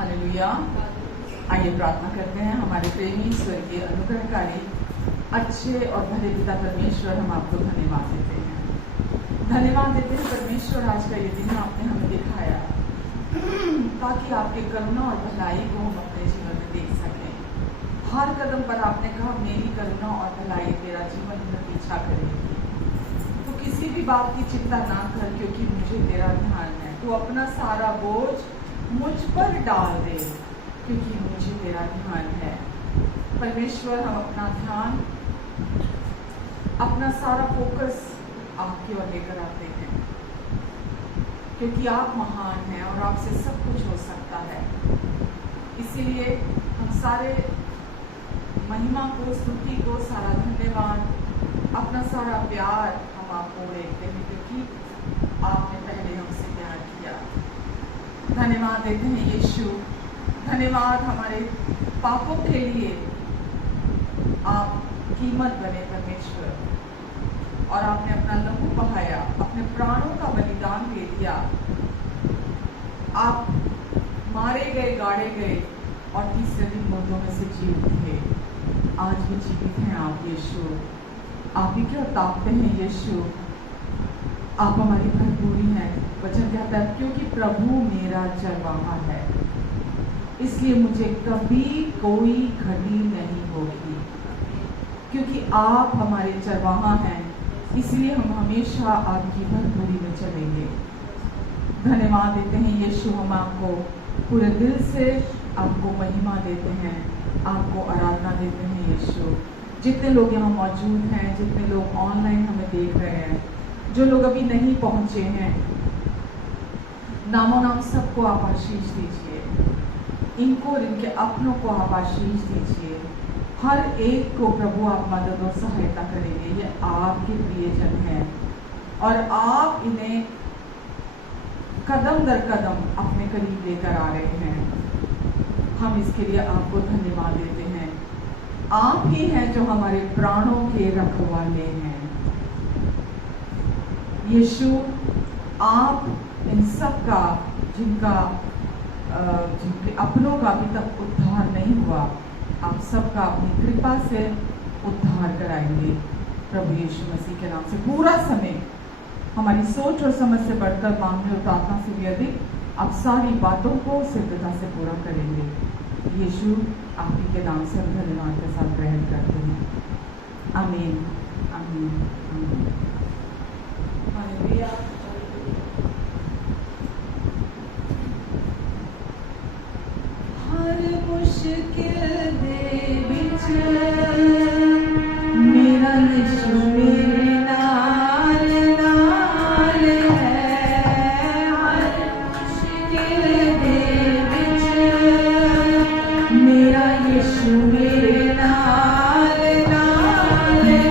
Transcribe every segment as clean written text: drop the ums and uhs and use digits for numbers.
Hallelujah. आइए प्रार्थना करते हैं। हमारे प्रेमी स्वर्गीय अनुग्रहकारी अच्छे और भले पिता परमेश्वर, हम आपको धन्यवाद देते हैं। धन्यवाद देते हैं परमेश्वर, आज का ये दिन आपने हमें दिखाया ताकि आपके करुणा और भलाई को हम अपने जीवन में देख सकें। हर कदम पर आपने कहा मेरी करुणा और भलाई तेरा जीवन में पीछा करेगी। तो किसी भी बात की चिंता ना कर, क्योंकि मुझे तेरा ध्यान है। तू अपना सारा बोझ मुझ पर डाल दे, क्योंकि मुझे तेरा ध्यान है। परमेश्वर, हम अपना ध्यान, अपना सारा फोकस आपकी ओर लेकर आते हैं, क्योंकि आप महान हैं और आपसे सब कुछ हो सकता है। इसीलिए हम सारे महिमा को, स्तुति को, सारा धन्यवाद, अपना सारा प्यार हम आपको देते हैं, क्योंकि आपने पहले हमसे प्यार किया। धन्यवाद देते हैं यीशु। धन्यवाद हमारे पापों के लिए आप कीमत बने परमेश्वर, और आपने अपना लहू बहाया, अपने प्राणों का बलिदान दे दिया। आप मारे गए, गाड़े गए और तीसरे दिन मुर्दों में से जी उठे। आज भी जीवित हैं आप यीशु। आप ही क्यों ताकते हैं यीशु, आप हमारी भरपूरी हैं। वचन कहता है क्योंकि प्रभु मेरा चरवाहा है, इसलिए मुझे कभी कोई घटी नहीं होगी। क्योंकि आप हमारे चरवाहा हैं, इसलिए हम हमेशा आपकी भरपूरी में चलेंगे। धन्यवाद देते हैं यीशु। हम आपको पूरे दिल से आपको महिमा देते हैं, आपको आराधना देते हैं यीशु। जितने लोग यहाँ मौजूद हैं, जितने लोग ऑनलाइन हमें देख रहे हैं, जो लोग अभी नहीं पहुँचे हैं, नामों नाम सबको आप आशीष दीजिए। इनको और इनके अपनों को आप आशीष दीजिए। हर एक को प्रभु आप मदद और सहायता करेंगे। ये आपके प्रियजन हैं और आप इन्हें कदम दर कदम अपने करीब लेकर आ रहे हैं। हम इसके लिए आपको धन्यवाद देते हैं। आप ही हैं जो हमारे प्राणों के रखवाले हैं यीशु। आप इन सब का, जिनके अपनों का अभी तक उद्धार नहीं हुआ, आप सबका अपनी कृपा से उद्धार कराएंगे प्रभु यीशु मसीह के नाम से। पूरा समय हमारी सोच और समझ से बढ़कर, मांगने और प्रार्थना से भी अधिक, आप सारी बातों को सिद्धता से पूरा करेंगे यीशु। आप ही के नाम से हम धन्यवाद के साथ ग्रहण करते हैं। आमीन, आमीन, आमीन। हालेलुया। हर मुश्किल दे विच मेरा यीशु मेरे नाल नाल है। हर मुश्किल दे विच मेरा यीशु मेरे नाल नाल है।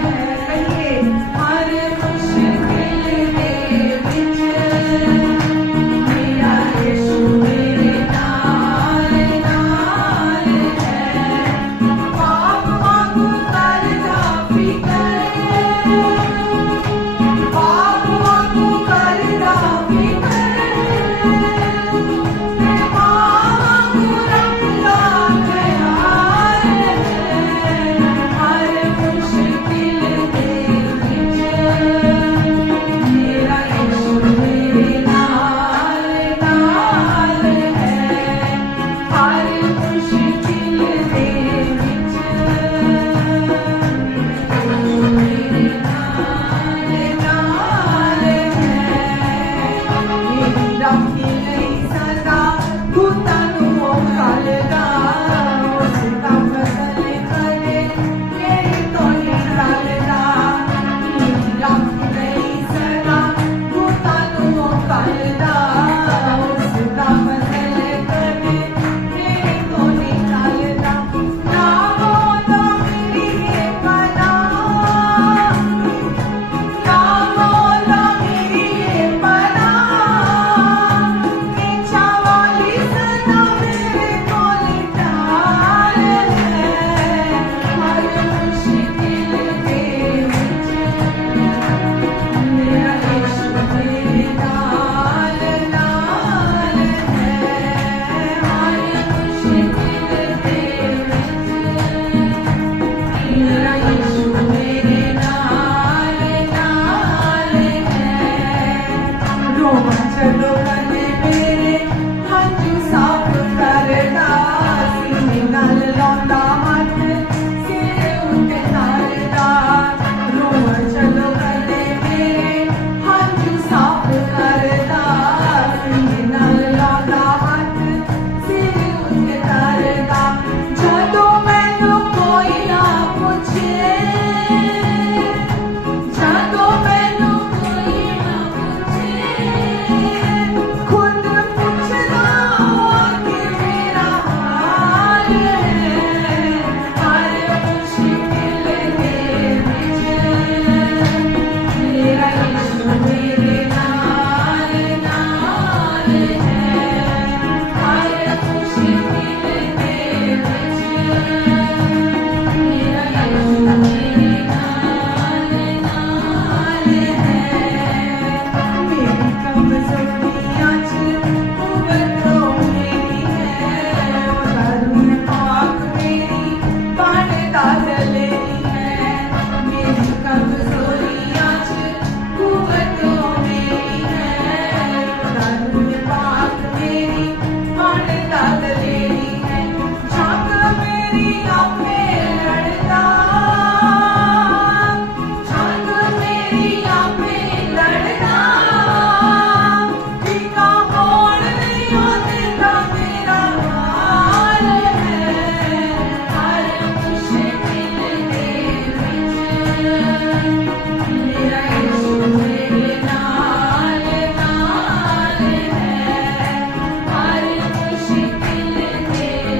कहिए, हर मुश्किल दे विच मेरा यीशु मेरे नाल नाल है। पाप वांगू करदा फिकर, पाप वांगू करदा फिकर, मैं वांगू रब दा ख्याल है। हर मुश्किल दे विच मेरा यीशु मेरे नाल नाल है। हर मुश्किल दे विच मेरे नाल नाल है। मेरी राखी लई सदा खुदानू औखलदा, उसदा फजल करे मेरी तो निकालदा। मेरी राखी लई सदा खुदानू औखलदा, उसदा फजल करे मेरी तो निकालदा। ना मौला मेरी ये पनाह, ना मौला मेरी ये पनाह, नीचा वाली सदा लौंदा हाथ सिर उते तारदा रोआ चलो कदे मेरे हंझू साफ करदा सीने नाल लौंदा हाथ सिर उते तारदा जदों मैनू कोई ना पुछे जदों मैनू कोई ना पुछे खुद पुछदा कि मेरा हाल है हर मुश्किल दे विच मेरा यीशु मेरे नाल नाल है हर मुश्किल दे विच मेरा यीशु मेरे नाल नाल है मेरी कमजोरियां च कुव्वत मेरी है करुण पाक मेरी बनदा दलेरी है मेरी कमजोरियां च कुव्वत मेरी है करुण पाक मेरी बनदा दलेरी है जंग मेरी आपे लड़दा जंग मेरी आपे लड़दा टीका होण नहीं देता मेरा हाल है हर मुश्किल दे विच मेरा यीशु मेरे नाल नाल है हर मुश्किल दे विच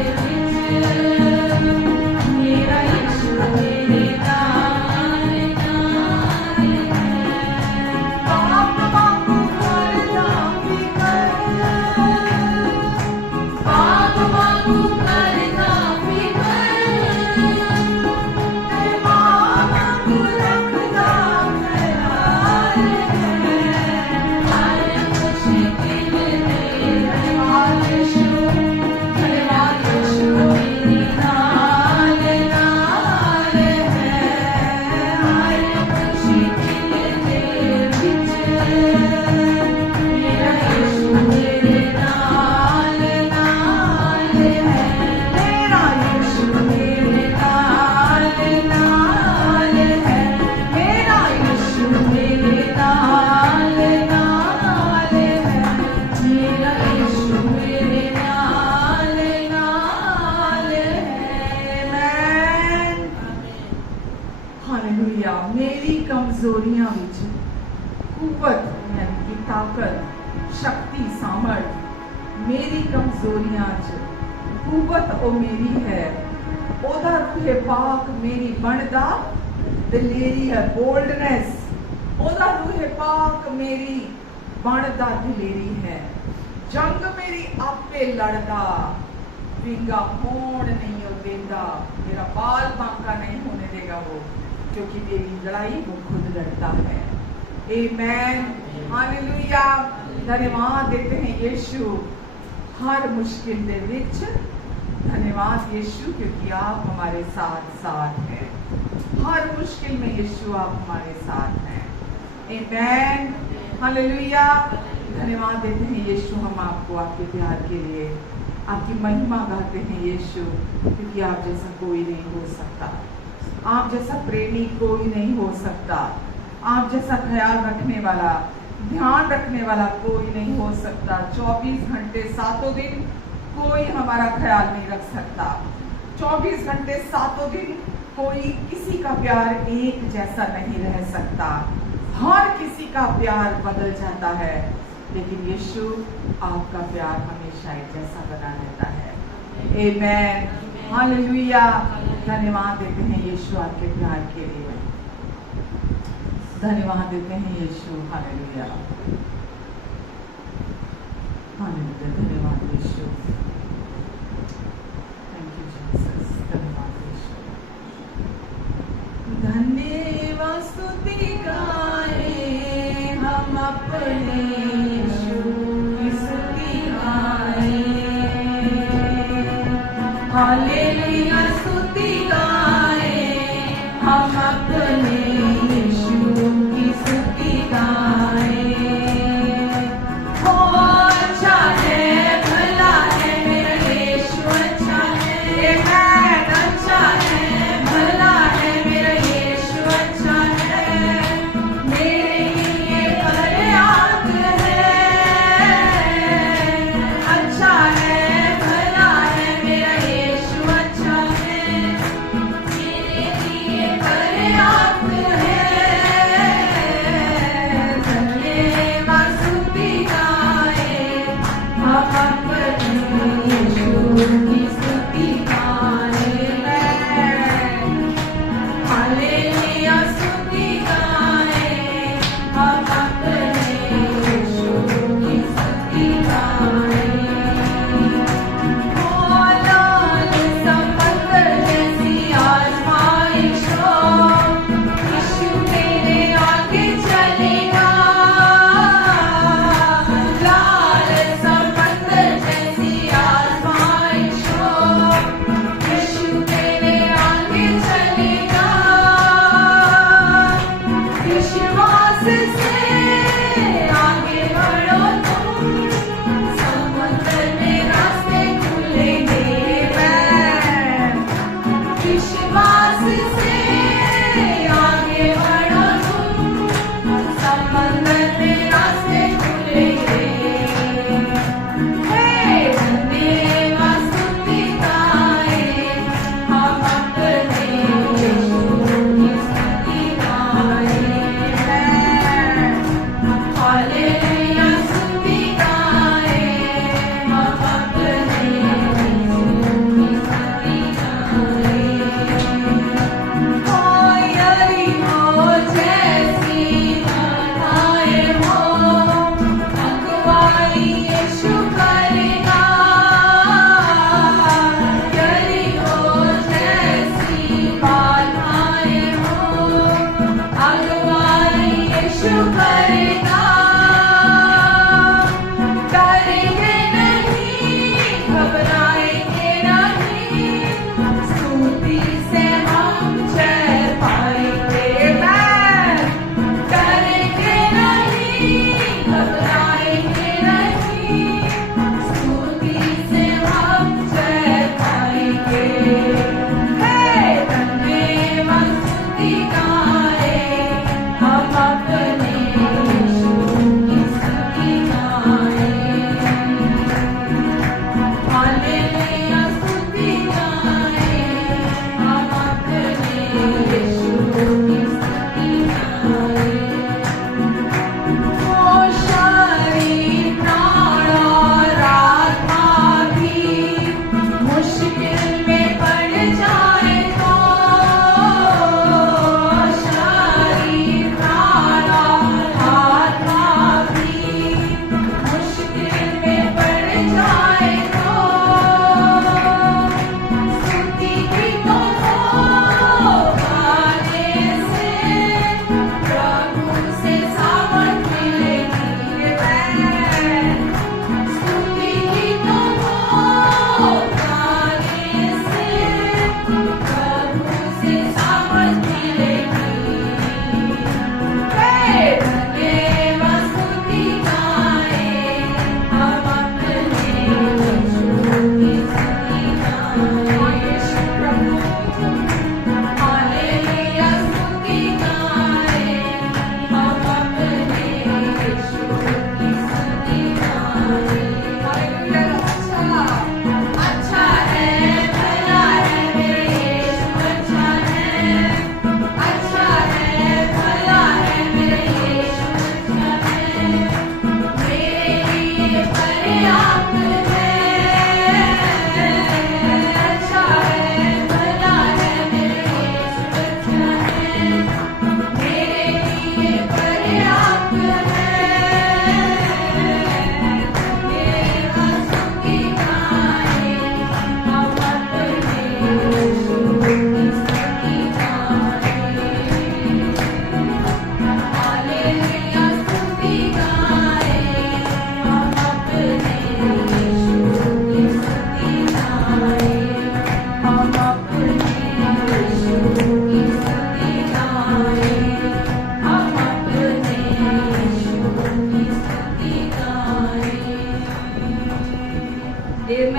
मेरा यीशु मेरे नाल नाल है पाप वांगू करदा फिकर पाप वांगू करदा फिकर ते मां वांगू रखदा ख्याल है हर मुश्किल दे धन्यवाद यीशु मेरे नाल नाल है हर मुश्किल दे विच मेरा यीशु मेरे नाल नाल है मेरा यीशु मेरे नाल नाल है मेरा यीशु मेरे नाल नाल है मेरा यीशु मेरे नाल नाल है आमीन हालेलुया मेरी कमजोरियां विच कुव्वत यानी कि ताकत शक्ति सामर्थ मेरी कमजोरियां च कुव्वत ओ मेरी है ओदा रूहे पाक मेरी बनदा दलेरी है बोल्डनेस ओदा रूहे पाक मेरी बनदा दलेरी है जंग मेरी आपे लड़दा विंगा होण नहीं हो देता मेरा बाल बांका नहीं होने देगा वो क्योंकि मेरी लड़ाई वो खुद लड़ता है आमीन हालेलुया धन्यवाद देते हैं यीशु हर मुश्किल दे विच धन्यवाद यीशु क्योंकि आप हमारे साथ साथ हैं हर मुश्किल में यीशु आप हमारे साथ हैं आमीन हालेलुया धन्यवाद देते हैं यीशु हम आपको आपके प्यार के लिए आपकी महिमा गाते हैं यीशु क्योंकि आप जैसा कोई नहीं हो सकता आप जैसा प्रेमी कोई नहीं हो सकता आप जैसा ख्याल रखने वाला ध्यान रखने वाला कोई नहीं हो सकता 24 घंटे 7 दिन कोई हमारा ख्याल नहीं रख सकता 24 घंटे 7 दिन कोई किसी का प्यार एक जैसा नहीं रह सकता हर किसी का प्यार बदल जाता है लेकिन यीशु आपका प्यार हमेशा एक जैसा बना रहता है आमीन हालेलुया धन्यवाद देते हैं यीशु आपके प्यार के लिए धन्यवाद देते हैं यीशु हालेलुया हालेलुया धन्यवाद यीशु थैंक यू जीसस धन्यवाद यीशु धन्यवाद स्तुति गाए हम अपने यीशु की स्तुति गाए हालेलुया स्तुति गाए हम अपने यीशु की स्तुति गाए हो अच्छा है भला है मेरा यीशु अच्छा है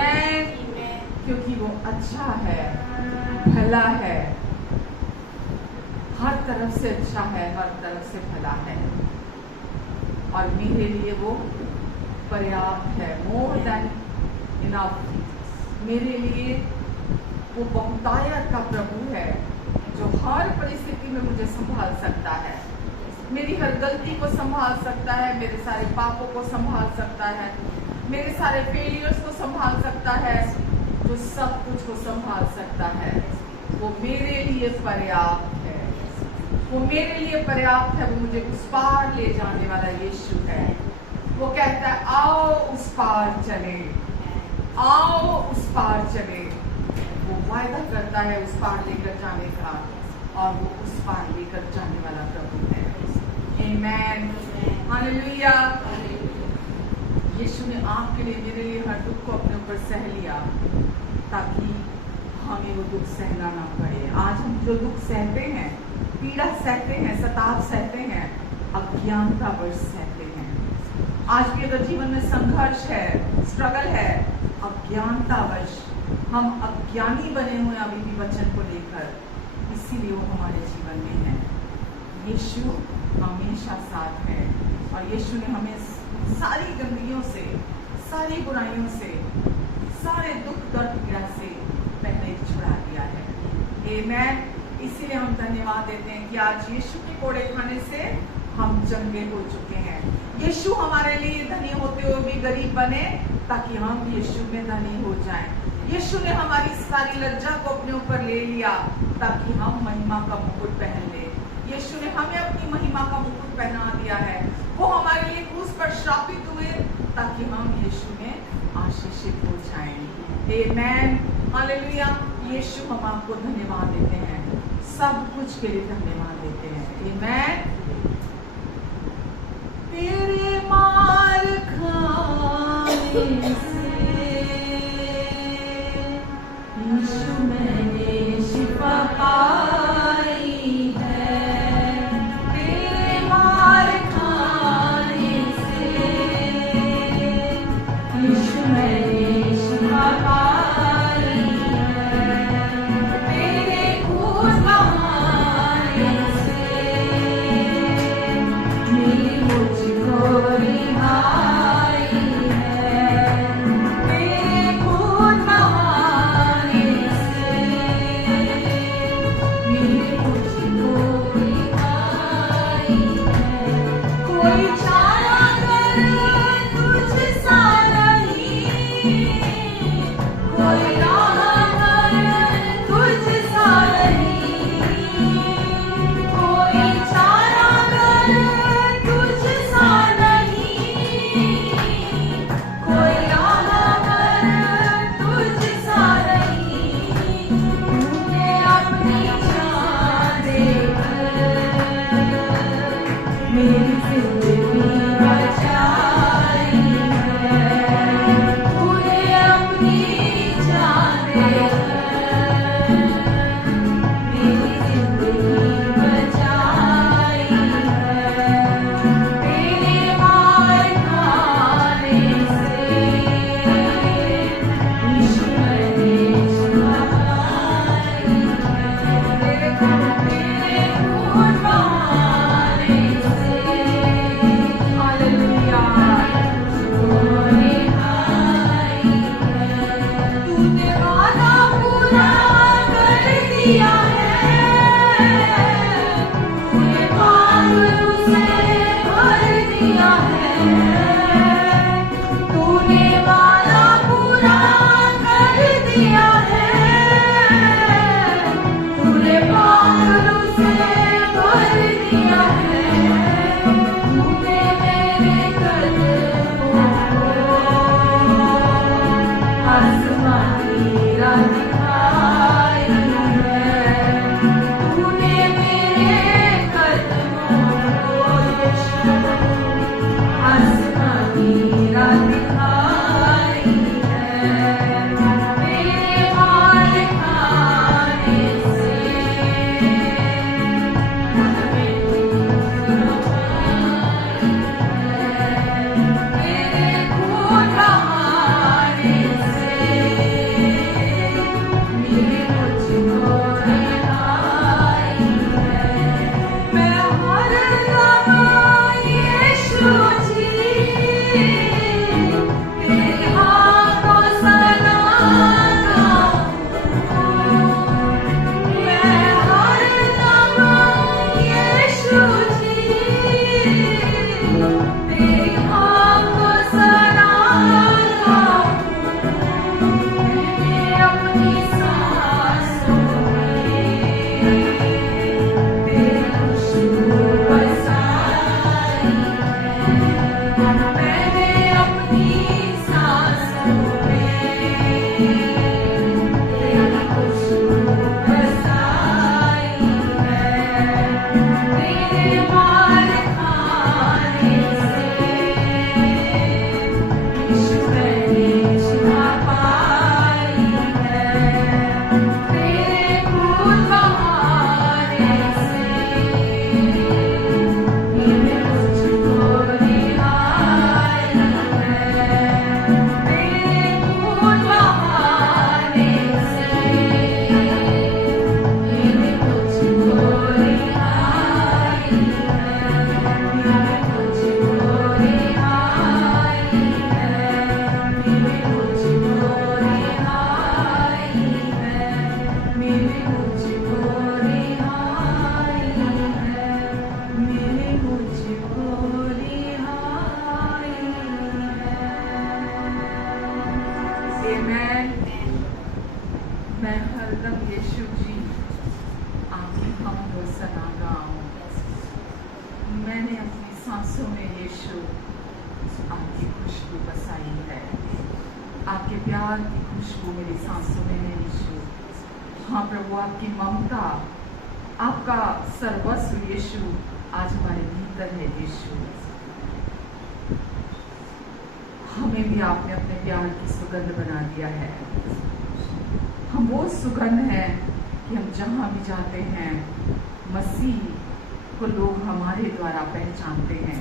आमेन। क्योंकि वो अच्छा है, भला है, हर तरफ से अच्छा है, हर तरफ से भला है, और मेरे लिए वो पर्याप्त है, मोर देन इनफ। मेरे लिए वो बहुतायत का प्रभु है जो हर परिस्थिति में मुझे संभाल सकता है, मेरी हर गलती को संभाल सकता है, मेरे सारे पापों को संभाल सकता है, मेरे सारे फेलियर्स को संभाल सकता है, जो सब कुछ को संभाल सकता है। वो मेरे लिए पर्याप्त है, वो मेरे लिए पर्याप्त है। वो मुझे उस पार ले जाने वाला यीशु है। वो कहता है आओ उस पार चले, आओ उस पार चले। वो वायदा करता है उस पार लेकर जाने का, और वो उस पार लेकर जाने वाला प्रभु है। आमेन, हालेलुया। यीशु ने आपके लिए, मेरे लिए हर दुख को अपने ऊपर सह लिया, ताकि हमें वो दुख सहना ना पड़े। आज हम जो दुख सहते हैं, पीड़ा सहते हैं, सताव सहते हैं, अज्ञानतावश सहते हैं। आज भी अगर जीवन में संघर्ष है, स्ट्रगल है, अज्ञानतावश हम अज्ञानी बने हुए अभी भी वचन को लेकर, इसीलिए वो हमारे जीवन में है। यीशु हमेशा साथ है, और यीशु ने हमें सारी गंदगियों से, सारी बुराइयों से, सारे दुख दर्द पीड़ा से पहले ही छुड़ा दिया है। आमेन। इसीलिए हम धन्यवाद देते हैं कि आज यीशु के कोड़े खाने से हम चंगे हो चुके हैं। यीशु हमारे लिए धनी होते हुए भी गरीब बने, ताकि हम यीशु में धनी हो जाएं। यीशु ने हमारी सारी लज्जा को अपने ऊपर ले लिया, ताकि हम महिमा का मुकुट पहन ले। यीशु ने हमें अपनी महिमा का मुकुट पहना दिया है। वो हमारे लिए क्रूस पर श्रापित हुए, ताकि हम यीशु में आशीषित हो जाएं। आमेन, हालेलुया। यीशु हम आपको धन्यवाद देते हैं, सब कुछ के लिए धन्यवाद देते हैं। आमेन। तेरे मार खाने से यीशु मैंने शिफा पाई है। तेरे मार खाने से यीशु मैंने शिफा पाई है। तेरे खून बहाने से मेरी मुझको रिहाई है। तेरे खून बहाने से मेरी मुझको रिहाई है। कोई चारा कर तुझसा नहीं, कोई राह कर तुझसा नहीं, कोई चारा कर तुझसा नहीं, कोई राह कर तुझसा नहीं। तूने अपनी जान देकर मेरी जिंदगी बचाई है। तूने अपनी जान देकर मेरी जिंदगी बचाई है। तेरे मार खाने से यीशु मैंने शिफा पाई है। तेरे खून बहाने से हालेलुया मुझको रिहाई है। तूने वादा पूरा कर दिया है। तूने पागलों से भर दिया है। तूने वादा पूरा कर दिया है। तूने पागलों से भर दिया है। तूने मेरे कदमों को आसमानी राह दिखाई है। तूने मेरे कदमों को यीशु आसमानी राह दिखाई है। तेरे मार खाने से तेरे खून बहाने से मैं हरदम यीशु जी आपकी हमद और सना गाऊं। मैंने अपनी सांसों में यीशु आपकी खुशबू बसाई है, आपके प्यार की खुशबू मेरी सांसों में है यीशु। हाँ प्रभु, आपकी ममता, आपका सर्वस्व यीशु आज हमारे भीतर है यीशु। हमें भी आपने अपने प्यार की सुगंध बना दिया है। हम वो सुगंध है कि हम जहाँ भी जाते हैं मसीह को लोग हमारे द्वारा पहचानते हैं,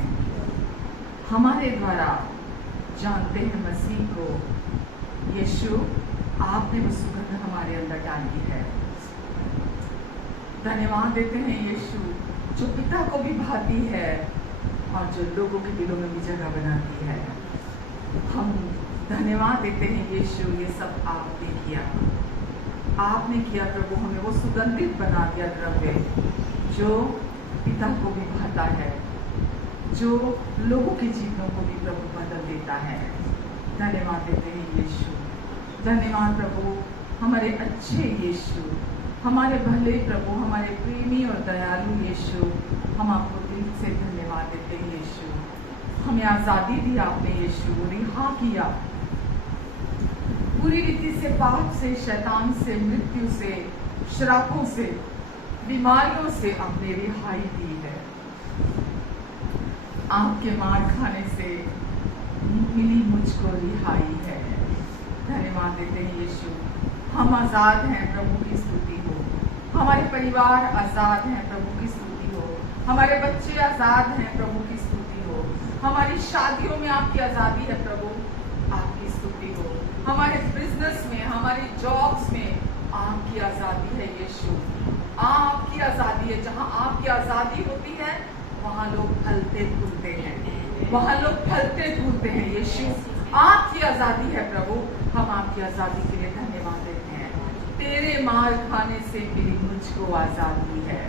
हमारे द्वारा जानते हैं मसीह को। यीशु, आपने वो सुगंध हमारे अंदर डाली है। धन्यवाद देते हैं यीशु, जो पिता को भी भाती है और जो लोगों के दिलों में भी जगह बनाती है। हम धन्यवाद देते हैं यीशु, ये सब आपने किया, आपने किया प्रभु। हमें वो सुगंधित बना दिया द्रव्य जो पिता को भी भाता है, जो लोगों के जीवनों को भी प्रभु बदल देता है। धन्यवाद देते हैं यीशु, धन्यवाद प्रभु, हमारे अच्छे यीशु, हमारे भले प्रभु, हमारे प्रेमी और दयालु यीशु। हम आपको दिल से धन्यवाद देते हैं यीशु। हमें आज़ादी दी आपने यीशु, रिहा किया पूरी रीति से, पाप से, शैतान से, मृत्यु से, श्रापों से, बीमारियों से आपने रिहाई दी है। आपके मार खाने से मिली मुझको रिहाई है। धन्यवाद देते हैं यीशु। हम आज़ाद हैं, प्रभु की स्तुति हो। हमारे परिवार आज़ाद हैं, प्रभु की स्तुति हो। हमारे बच्चे आज़ाद हैं, प्रभु की स्तुति हो। हमारी शादियों में आपकी आज़ादी है प्रभु, आपकी स्तुति हो। हमारे बिजनेस में, हमारी जॉब्स में आपकी आज़ादी है यीशु, आपकी आज़ादी है। जहाँ आपकी आज़ादी होती है वहाँ लोग फलते फूलते हैं, वहाँ लोग फलते फूलते हैं यीशु। आपकी आज़ादी है प्रभु, हम आपकी आज़ादी के लिए धन्यवाद देते हैं। तेरे मार खाने से मिली मुझको आज़ादी है,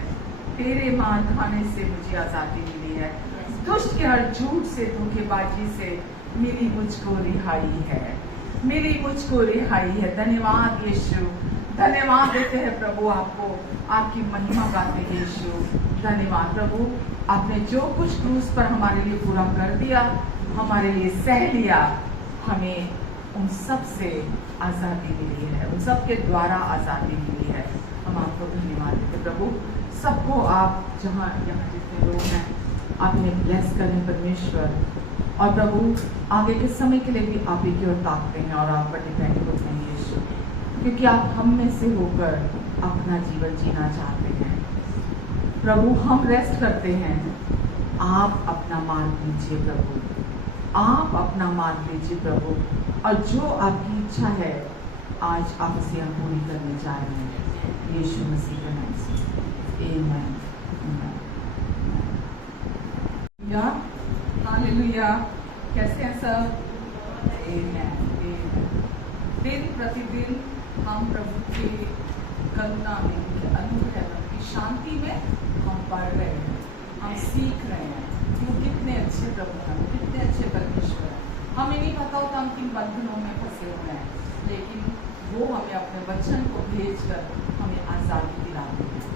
तेरे मार खाने से मुझे आज़ादी मिली है। दुष्ट के हर झूठ से, धोखेबाजी से मिली मुझको रिहाई है, मिली मुझको रिहाई है। धन्यवाद यीशु, धन्यवाद देते हैं प्रभु आपको, आपकी महिमा गाते हैं यीशु। धन्यवाद प्रभु, आपने जो कुछ क्रूस पर हमारे लिए पूरा कर दिया, हमारे लिए सह लिया, हमें उन सब से आज़ादी मिली है, उन सब के द्वारा आज़ादी मिली है। हम आपको धन्यवाद देते प्रभु। सबको आप जहाँ यहाँ जितने लोग हैं आपने ब्लेस करने परमेश्वर, और प्रभु आगे के समय के लिए भी आप ही की ओर ताकते हैं और आप पर डिपेंड होते हैं यीशु, क्योंकि आप हम में से होकर अपना जीवन जीना चाहते हैं प्रभु। हम रेस्ट करते हैं, आप अपना मार्ग लीजिए प्रभु, आप अपना मार्ग लीजिए प्रभु, और जो आपकी इच्छा है आज आप उसे हम पूरी करने जा रहे हैं यीशु मसीह के नाम से। आमीन। हालेलुया। कैसे हैं सब? दिन प्रतिदिन हम प्रभु की करुणा में, अनुग्रह की शांति में हम पढ़ रहे हैं, हम सीख रहे हैं कि वो कितने अच्छे प्रभु हैं, कितने अच्छे परमेश्वर हैं। हमें नहीं पता होता हम किन बंधनों में फंसे हुए हैं, लेकिन वो हमें अपने वचन को भेजकर हमें आज़ादी दिलाते हैं।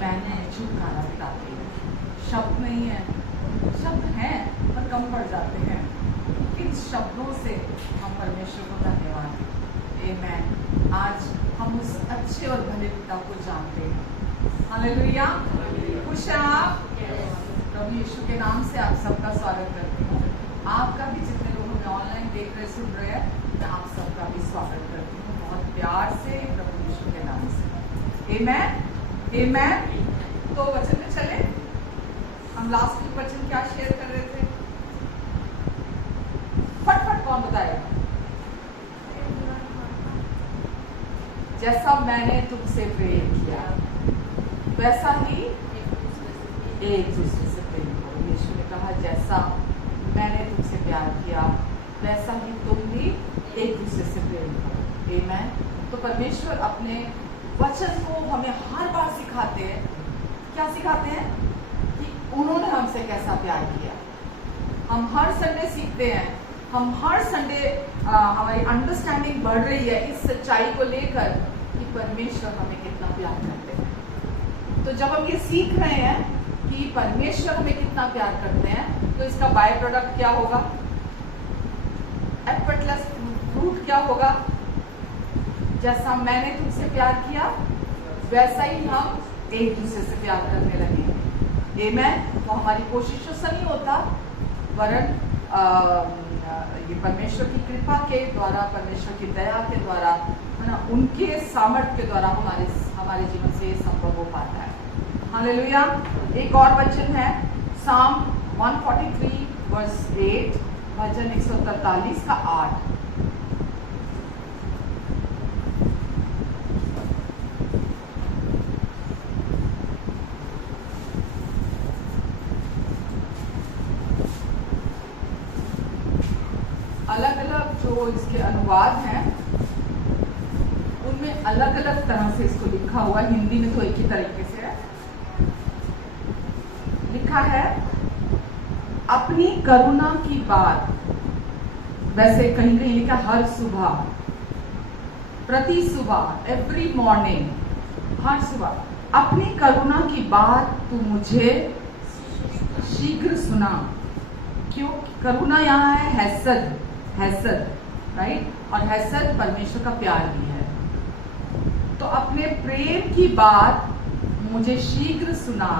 मैंने छुटकारा दिलाते हैं। शब्द नहीं है, शब्द हैं पर कम पड़ जाते हैं। इन शब्दों से हम परमेश्वर को धन्यवाद दें। आमीन। आज हम उस अच्छे और भले पिता को जानते हैं। हालेलुया। खुश हैं आप? प्रभु यीशु के नाम से आप सबका स्वागत करती हूँ। आपका भी, जितने लोग हमें ऑनलाइन देख रहे सुन रहे हैं, मैं आप सबका भी स्वागत करती हूँ बहुत प्यार से प्रभु यीशु के नाम से। आमीन। आमीन। तो वचन में चले। हम लास्ट वीक वचन क्या शेयर कर रहे थे? फटफट कौन बताएगा? जैसा मैंने तुमसे प्रेम किया वैसा ही एक दूसरे से प्रेम करो। यीशु ने कहा जैसा मैंने तुमसे प्यार किया वैसा ही तुम भी एक दूसरे से प्रेम करो। आमीन। तो परमेश्वर अपने वचन को हमें हर बार सिखाते हैं। क्या सिखाते हैं? कि उन्होंने हमसे कैसा प्यार किया। हम हर संडे सीखते हैं, हम हर संडे हमारी अंडरस्टैंडिंग बढ़ रही है इस सच्चाई को लेकर परमेश्वर हमें कितना प्यार करते हैं। तो जब हम ये सीख रहे हैं कि परमेश्वर हमें कितना प्यार करते हैं, तो इसका बाय प्रोडक्ट क्या होगा? एफर्टलेस फ्रूट क्या होगा? जैसा मैंने तुमसे प्यार किया वैसा ही हम एक दूसरे से प्यार करने लगे। आमेन। तो हमारी कोशिशों से नहीं होता, वरन ये परमेश्वर की कृपा के द्वारा, परमेश्वर की दया के द्वारा, है ना, उनके सामर्थ्य के द्वारा हमारे जीवन से ये संभव हो पाता है। हालेलुया। एक और वचन है साम 143 वर्स 8, भजन 143 का 8। अलग अलग जो इसके अनुवाद हैं उनमें अलग अलग तरह से इसको लिखा हुआ है। हिंदी में तो एक ही तरीके से है लिखा है, अपनी करुणा की बात। वैसे कहीं कहीं लिखा हर सुबह, प्रति सुबह, एवरी मॉर्निंग, हर सुबह अपनी करुणा की बात तू मुझे शीघ्र सुना। क्यों? करुणा यहाँ है हैसद, हैसद, राइट। और हैसद परमेश्वर का प्यार भी है। तो अपने प्रेम की बात मुझे शीघ्र सुना,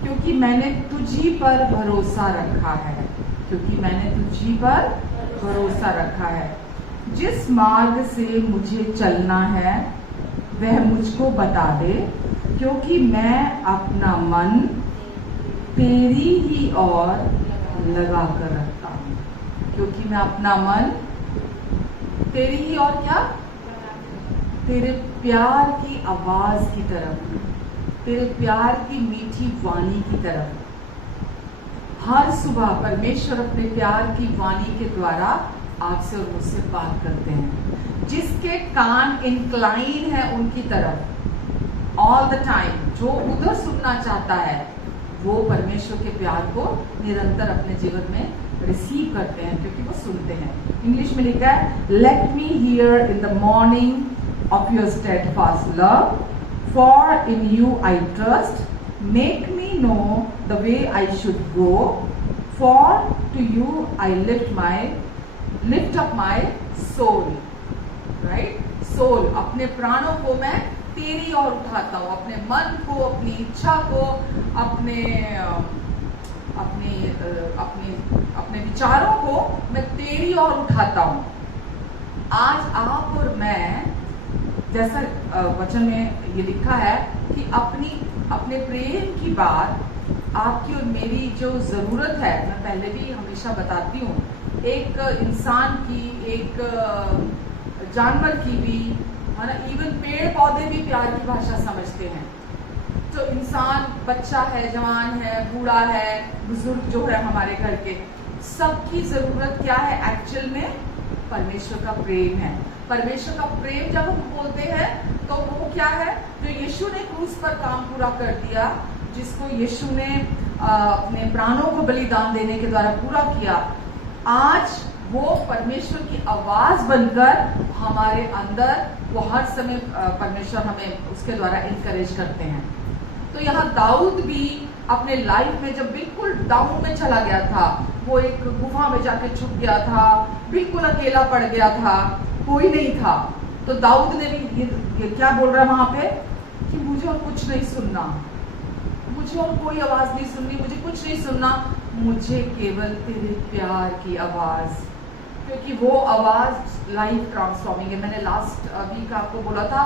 क्योंकि मैंने तुझी पर भरोसा रखा है, क्योंकि मैंने तुझी पर भरोसा रखा है। जिस मार्ग से मुझे चलना है वह मुझको बता दे, क्योंकि मैं अपना मन तेरी ही ओर लगा कर रखता हूँ। क्योंकि मैं अपना मन तेरी ही और क्या? तेरे प्यार की आवाज की तरफ, तेरे प्यार की मीठी वाणी की तरफ। हर सुबह परमेश्वर अपने प्यार की वाणी के द्वारा आपसे और मुझसे बात करते हैं। जिसके कान इंक्लाइन है उनकी तरफ ऑल द टाइम, जो उधर सुनना चाहता है वो परमेश्वर के प्यार को निरंतर अपने जीवन में रिसीव करते हैं, क्योंकि वो सुनते हैं। इंग्लिश में लिखा है, let me hear in the morning of your steadfast love, for in you I trust, make me know the way I should go, for to you I lift up my soul. Right, soul, अपने प्राणों को मैं तेरी ओर उठाता हूँ, अपने मन को, अपनी इच्छा को, अपने विचारों को मैं तेरी ओर उठाता हूँ। आज आप और मैं, जैसा वचन में ये लिखा है कि अपने प्रेम की बात, आपकी और मेरी जो जरूरत है, मैं पहले भी हमेशा बताती हूँ, एक इंसान की, एक जानवर की भी, है ना, इवन पेड़ पौधे भी प्यार की भाषा समझते हैं। तो इंसान, बच्चा है, जवान है, बूढ़ा है, बुजुर्ग जो है हमारे घर के, सबकी जरूरत क्या है एक्चुअल में? परमेश्वर का प्रेम है। परमेश्वर का प्रेम जब हम बोलते हैं तो वो क्या है? जो यीशु ने क्रूस पर काम पूरा कर दिया, जिसको यीशु ने अपने प्राणों को बलिदान देने के द्वारा पूरा किया, आज वो परमेश्वर की आवाज बनकर हमारे अंदर, वो हर समय परमेश्वर हमें उसके द्वारा इनकरेज करते हैं। तो यहाँ दाऊद भी अपने लाइफ में जब बिल्कुल डाउन में चला गया था, वो एक गुफा में जाके छुप गया था, बिल्कुल अकेला पड़ गया था, कोई नहीं था, तो दाऊद ने भी ये क्या बोल रहा है वहां पे कि मुझे और कुछ नहीं सुनना, मुझे और कोई आवाज नहीं सुननी, मुझे कुछ नहीं सुनना, मुझे केवल तेरे प्यार की आवाज, क्योंकि वो आवाज लाइफ ट्रांसफॉर्मिंग है। मैंने लास्ट वीक आपको बोला था,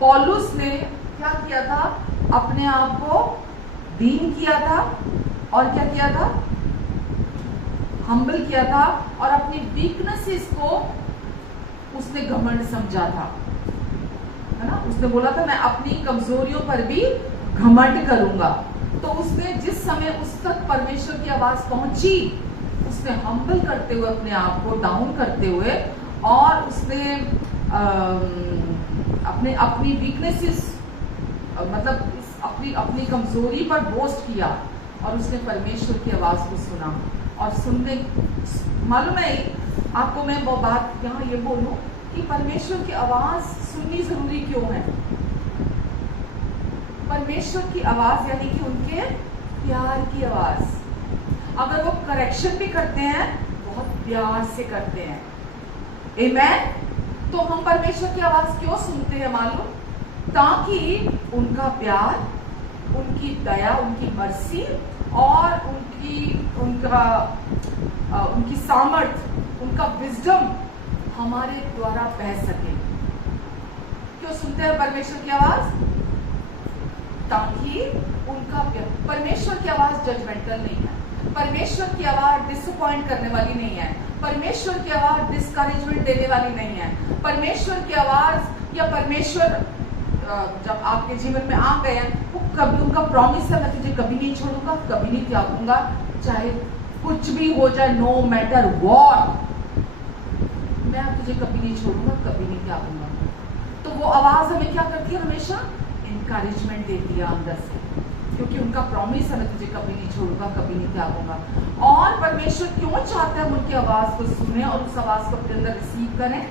पौलुस ने क्या किया था? अपने आप को दीन किया था, और क्या किया था? हम्बल किया था, और अपनी वीकनेसेस को उसने घमंड समझा था, है ना। उसने बोला था मैं अपनी कमजोरियों पर भी घमंड करूंगा। तो उसने जिस समय उस तक परमेश्वर की आवाज पहुंची, उसने हम्बल करते हुए, अपने आप को डाउन करते हुए, और उसने अपनी वीकनेसेस, मतलब अपनी कमजोरी पर बोस्ट किया, और उसने परमेश्वर की आवाज को सुना। और सुनने, मालूम है आपको, मैं वो बात यहाँ ये बोलूं कि परमेश्वर की आवाज सुननी जरूरी क्यों है। परमेश्वर की आवाज यानी कि उनके प्यार की आवाज। अगर वो करेक्शन भी करते हैं बहुत प्यार से करते हैं। आमेन। तो हम परमेश्वर की आवाज क्यों सुनते हैं मालूम? ताकि उनका प्यार, उनकी दया, उनकी मर्सी और उनकी सामर्थ्य, उनका विजडम हमारे द्वारा बह सके। क्यों सुनते हैं परमेश्वर की आवाज? ताकि उनका प्यार। परमेश्वर की आवाज जजमेंटल नहीं है। परमेश्वर की आवाज डिसअपॉइंट करने वाली नहीं है। परमेश्वर की आवाज डिस्करेजमेंट देने वाली नहीं है। परमेश्वर की आवाज या परमेश्वर जब आपके जीवन में आ गए हैं, वो कभी, उनका प्रॉमिस है, मैं तुझे कभी नहीं छोड़ूंगा, कभी नहीं त्यागूंगा, चाहे कुछ भी हो जाए, नो मैटर व्हाट, मैं तुझे कभी नहीं छोड़ूंगा, कभी नहीं त्यागूंगा। तो वो आवाज हमें क्या करती है? हमेशा इंकरेजमेंट देती है अंदर से, क्योंकि उनका प्रॉमिस है, मैं तुझे कभी नहीं छोड़ूंगा, कभी नहीं त्यागूंगा। और परमेश्वर क्यों चाहते हैं हम उनकी आवाज को सुने और उस आवाज को अपने अंदर रिसीव करें?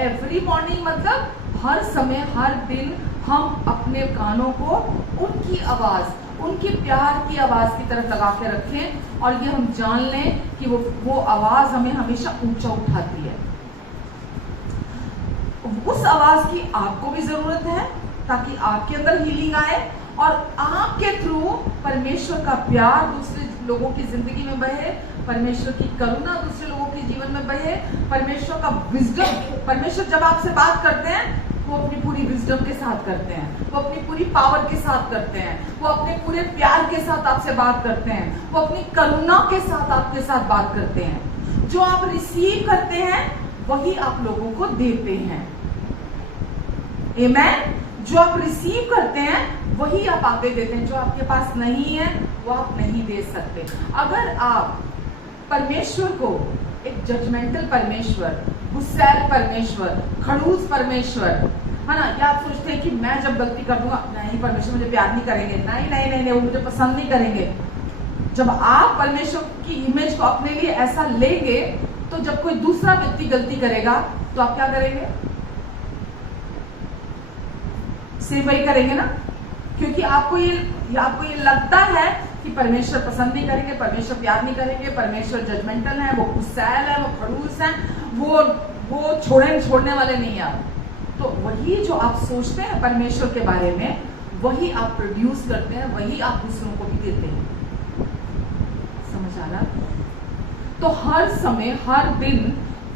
एवरी मॉर्निंग, मतलब हर समय, हर दिन हम अपने कानों को उनकी आवाज, उनकी प्यार की आवाज की तरफ लगा के रखें और ये हम जान लें कि वो आवाज हमें हमेशा ऊंचा उठाती है। उस आवाज की आपको भी जरूरत है ताकि आपके अंदर हीलिंग आए और आपके थ्रू परमेश्वर का प्यार दूसरे लोगों की जिंदगी में बहे, परमेश्वर की करुणा दूसरे लोगों के जीवन में बहे, परमेश्वर का विजडम। परमेश्वर जब आपसे बात करते हैं वो अपनी पूरी विजडम के साथ करते हैं, वो अपनी पूरी पावर के साथ करते हैं, वो अपने पूरे प्यार के साथ आपसे बात करते हैं, वो अपनी करुणा के साथ आपके साथ बात करते हैं। जो आप रिसीव करते हैं वही आप लोगों को देते हैं। आमेन। जो आप रिसीव करते हैं वही आप आगे देते हैं। जो आपके पास नहीं है वो आप नहीं दे सकते। अगर आप परमेश्वर को एक जजमेंटल परमेश्वर, गुस्सैल परमेश्वर, खड़ूस परमेश्वर, है ना, या आप सोचते हैं कि मैं जब गलती कर दूंगा, नहीं परमेश्वर मुझे प्यार नहीं करेंगे, नहीं नहीं नहीं, नहीं वो मुझे पसंद नहीं करेंगे। जब आप परमेश्वर की इमेज को अपने लिए ऐसा लेंगे तो जब कोई दूसरा व्यक्ति गलती करेगा तो आप क्या करेंगे? सिर्फ वही करेंगे ना, क्योंकि आपको ये लगता है कि परमेश्वर पसंद नहीं करेंगे, परमेश्वर प्यार नहीं करेंगे, परमेश्वर जजमेंटल है, वो गुस्सैल है, वो खड़ूस है, वो छोड़ने वाले नहीं है आप। तो वही जो आप सोचते हैं परमेश्वर के बारे में वही आप प्रोड्यूस करते हैं, वही आप दूसरों को भी देते हैं। समझ आ रहा? तो हर समय, हर दिन,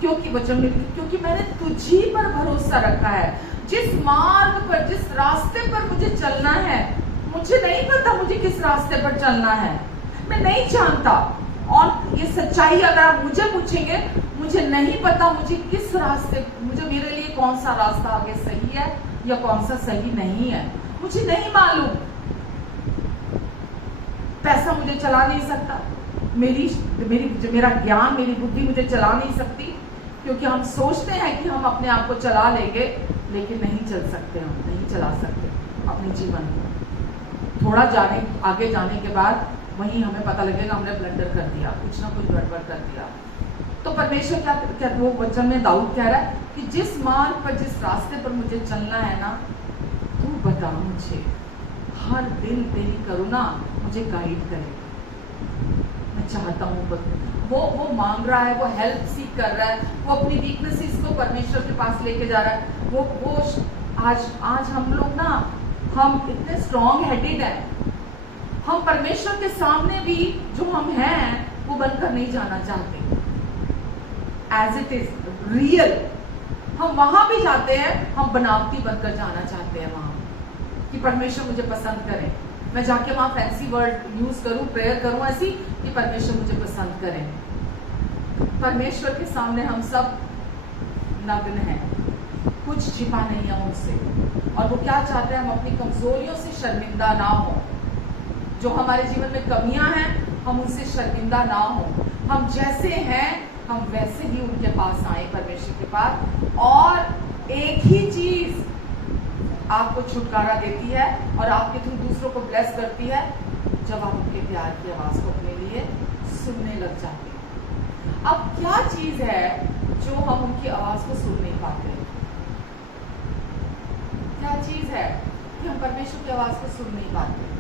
क्योंकि वचन में, क्योंकि मैंने तुझी पर भरोसा रखा है। जिस मार्ग पर, जिस रास्ते पर मुझे चलना है, मुझे नहीं पता मुझे किस रास्ते पर चलना है, मैं नहीं जानता। और ये सच्चाई अगर आप मुझे पूछेंगे, मुझे नहीं पता मुझे किस रास्ते, मुझे मेरे लिए कौन सा रास्ता आगे सही है या कौन सा सही नहीं है, मुझे नहीं मालूम। पैसा मुझे चला नहीं सकता, मेरा ज्ञान, मेरी बुद्धि मुझे चला नहीं सकती, क्योंकि हम सोचते हैं कि हम अपने आप को चला लेंगे, लेकिन नहीं चल सकते, हम नहीं चला सकते अपने जीवन को। थोड़ा आगे जाने के बाद वहीं हमें पता लगेगा हमने ब्लंडर कर दिया, कुछ ना कुछ गड़बड़ कर दिया। तो परमेश्वर क्या वो वचन में दाऊद कह रहा है कि जिस मार्ग पर, जिस रास्ते पर मुझे चलना है ना, तू बता मुझे, हर दिन तेरी करुणा मुझे गाइड करे। मैं चाहता हूँ, वो मांग रहा है, वो हेल्प सीख कर रहा है, वो अपनी वीकनेसेस को परमेश्वर के पास लेके जा रहा है। वो आज हम लोग ना, हम इतने स्ट्रॉन्ग हेडेड हैं, हम परमेश्वर के सामने भी जो हम हैं वो बनकर नहीं जाना चाहते, एज इट इज रियल। हम वहां भी जाते हैं, हम बनावटी बनकर जाना चाहते हैं वहां, कि परमेश्वर मुझे पसंद करे, मैं जाके वहां फैंसी वर्ड यूज करूं, प्रेयर करूं ऐसी कि परमेश्वर मुझे पसंद करे। परमेश्वर के सामने हम सब नग्न हैं, कुछ छिपा नहीं है उनसे, और वो क्या चाहते हैं, हम अपनी कमजोरियों से शर्मिंदा ना हो। जो हमारे जीवन में कमियां हैं हम उनसे शर्मिंदा ना हो, हम जैसे हैं हम वैसे ही उनके पास आए, परमेश्वर के पास। और एक ही चीज आपको छुटकारा देती है और आपके थ्रू दूसरों को ब्लेस करती है, जब आप उनके प्यार की आवाज को अपने लिए सुनने लग जाते हैं। अब क्या चीज है जो हम उनकी आवाज को सुन नहीं पाते। क्या चीज है कि हम परमेश्वर की आवाज को सुन नहीं पाते?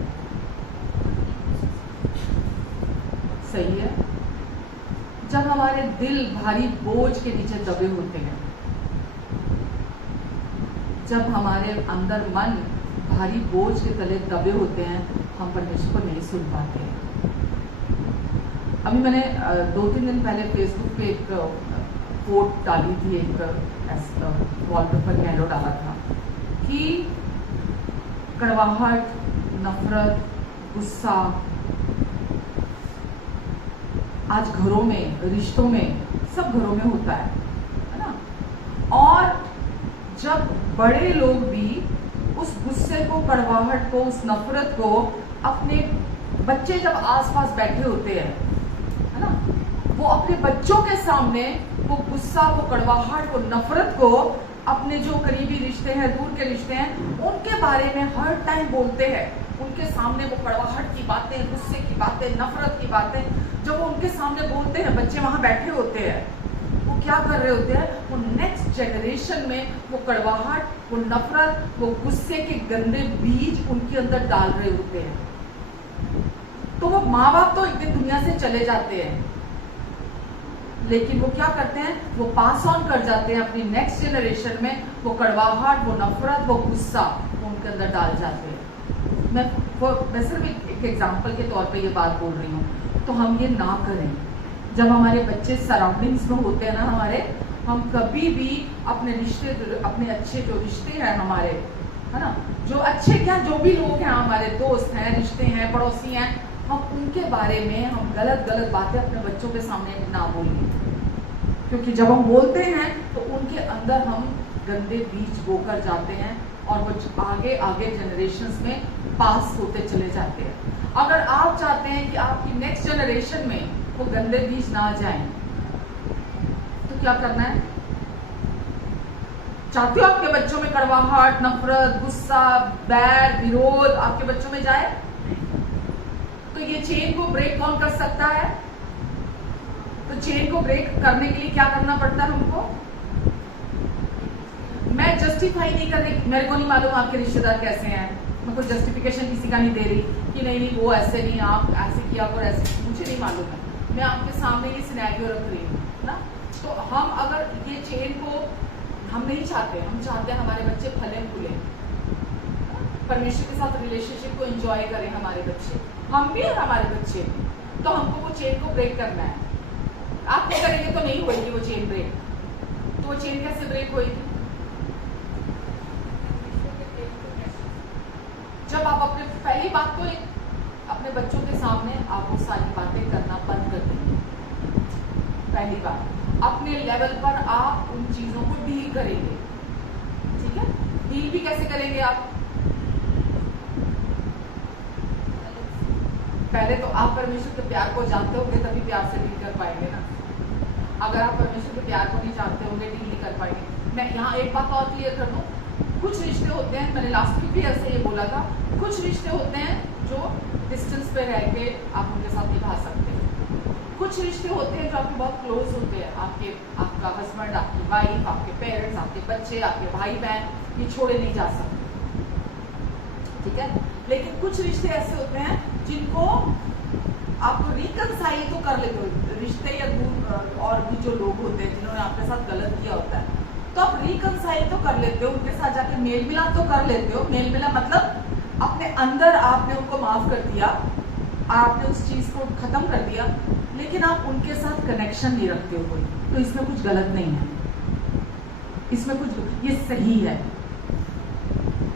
सही है, जब हमारे दिल भारी बोझ के नीचे दबे होते हैं, जब हमारे अंदर मन भारी बोझ के तले दबे होते हैं, हम परमेश्वर को नहीं सुन पाते। अभी मैंने 2-3 दिन पहले फेसबुक पे एक कोट डाली थी, एक वॉलपेपर कैरो डाला था कि कड़वाहट, नफरत, गुस्सा आज घरों में, रिश्तों में, सब घरों में होता है ना। और जब बड़े लोग भी उस गुस्से को, कड़वाहट को, उस नफरत को अपने बच्चे जब आसपास बैठे होते हैं, है ना, वो अपने बच्चों के सामने वो गुस्सा, वो कड़वाहट, वो नफरत को अपने जो करीबी रिश्ते हैं, दूर के रिश्ते हैं, उनके बारे में हर टाइम बोलते हैं। उनके सामने वो कड़वाहट की बातें, गुस्से की बातें, नफरत की बातें जब वो उनके सामने बोलते हैं, बच्चे वहां बैठे होते हैं, वो क्या कर रहे होते हैं? वो नेक्स्ट जनरेशन में वो कड़वाहट, वो नफरत, वो गुस्से के गंदे बीज उनके अंदर डाल रहे होते हैं। तो वो माँ बाप तो एक दिन दुनिया से चले जाते हैं, लेकिन वो क्या करते हैं? वो पास ऑन कर जाते हैं अपनी नेक्स्ट जनरेशन में वो कड़वाहट, वो नफरत, वो गुस्सा वो उनके अंदर डाल जाते हैं। मैं सिर्फ एक एग्जाम्पल के तौर पे ये बात बोल रही हूँ। तो हम ये ना करें। जब हमारे बच्चे सराउंडिंग्स में होते हैं ना हमारे, हम कभी भी अपने रिश्ते, अपने अच्छे जो रिश्ते हैं हमारे, है ना, जो अच्छे क्या, जो भी लोग हैं हमारे, दोस्त हैं, रिश्ते हैं, पड़ोसी हैं, हम उनके बारे में हम गलत बातें अपने बच्चों के सामने ना बोलें, क्योंकि जब हम बोलते हैं तो उनके अंदर हम गंदे बीज बोकर जाते हैं और वो आगे आगे जनरेशंस में पास होते चले जाते हैं। अगर आप चाहते हैं कि आपकी नेक्स्ट जनरेशन में वो गंदे बीज ना जाएं, तो क्या करना है? चाहते हो आपके बच्चों में कड़वाहट, नफरत, गुस्सा, बैर, विरोध आपके बच्चों में जाए? तो ये चेन को ब्रेक कौन कर सकता है? तो चेन को ब्रेक करने के लिए क्या करना पड़ता है हमको? मैं जस्टिफाई नहीं कर रही, मेरे को नहीं मालूम आपके रिश्तेदार कैसे हैं, मैं कोई जस्टिफिकेशन किसी का नहीं दे रही कि नहीं वो ऐसे नहीं, आप ऐसे किया और ऐसे, मुझे नहीं मालूम है। मैं आपके सामने ये सिनेरियो रख रही हूँ ना। तो हम अगर ये चेन को हम नहीं चाहते, हम चाहते हैं हमारे बच्चे फले फूले, परमेश्वर के साथ रिलेशनशिप को एंजॉय करें हमारे बच्चे, हम भी और हमारे बच्चे, तो हमको वो चेन को ब्रेक करना है। आप नहीं करेंगे तो नहीं होगी वो चेन ब्रेक। तो वो चेन कैसे ब्रेक होगी? जब आप अपने, पहली बात तो अपने बच्चों के सामने आप वो सारी बातें करना बंद कर देंगे। पहली बात, अपने लेवल पर आप उन चीजों को डील करेंगे। ठीक है, डील भी कैसे करेंगे आप? पहले तो आप परमेश्वर के प्यार को जानते होंगे, तभी प्यार से डील कर पाएंगे ना। अगर आप परमेश्वर के प्यार को नहीं जानते होंगे, डील नहीं कर पाएंगे। मैं यहाँ एक बात और क्लियर कर दूं, कुछ रिश्ते होते हैं, मैंने लास्ट वीक भी ऐसे ये बोला था, कुछ रिश्ते होते हैं जो डिस्टेंस पे रह के आप उनके साथ निभा सकते हैं। कुछ रिश्ते होते हैं जो आपके बहुत क्लोज होते हैं, आपका हस्बैंड, आपकी वाइफ, आपके पेरेंट्स, आपके बच्चे, आपके भाई बहन, ये छोड़े नहीं जा सकते। ठीक है, लेकिन कुछ रिश्ते ऐसे होते हैं जिनको आप रिकनसाइल तो कर लेते हो, रिश्ते या दूर और भी जो लोग होते हैं जिन्होंने आपके साथ गलत किया होता है, तो आप रिकनसाइल तो कर लेते हो, उनके साथ जाके मेल मिलाप तो कर लेते हो। मेल मिलाप मतलब अपने अंदर आपने उनको माफ कर दिया, आपने उस चीज को खत्म कर दिया, लेकिन आप उनके साथ कनेक्शन नहीं रखते हो कोई, तो इसमें कुछ गलत नहीं है, इसमें कुछ, ये सही है,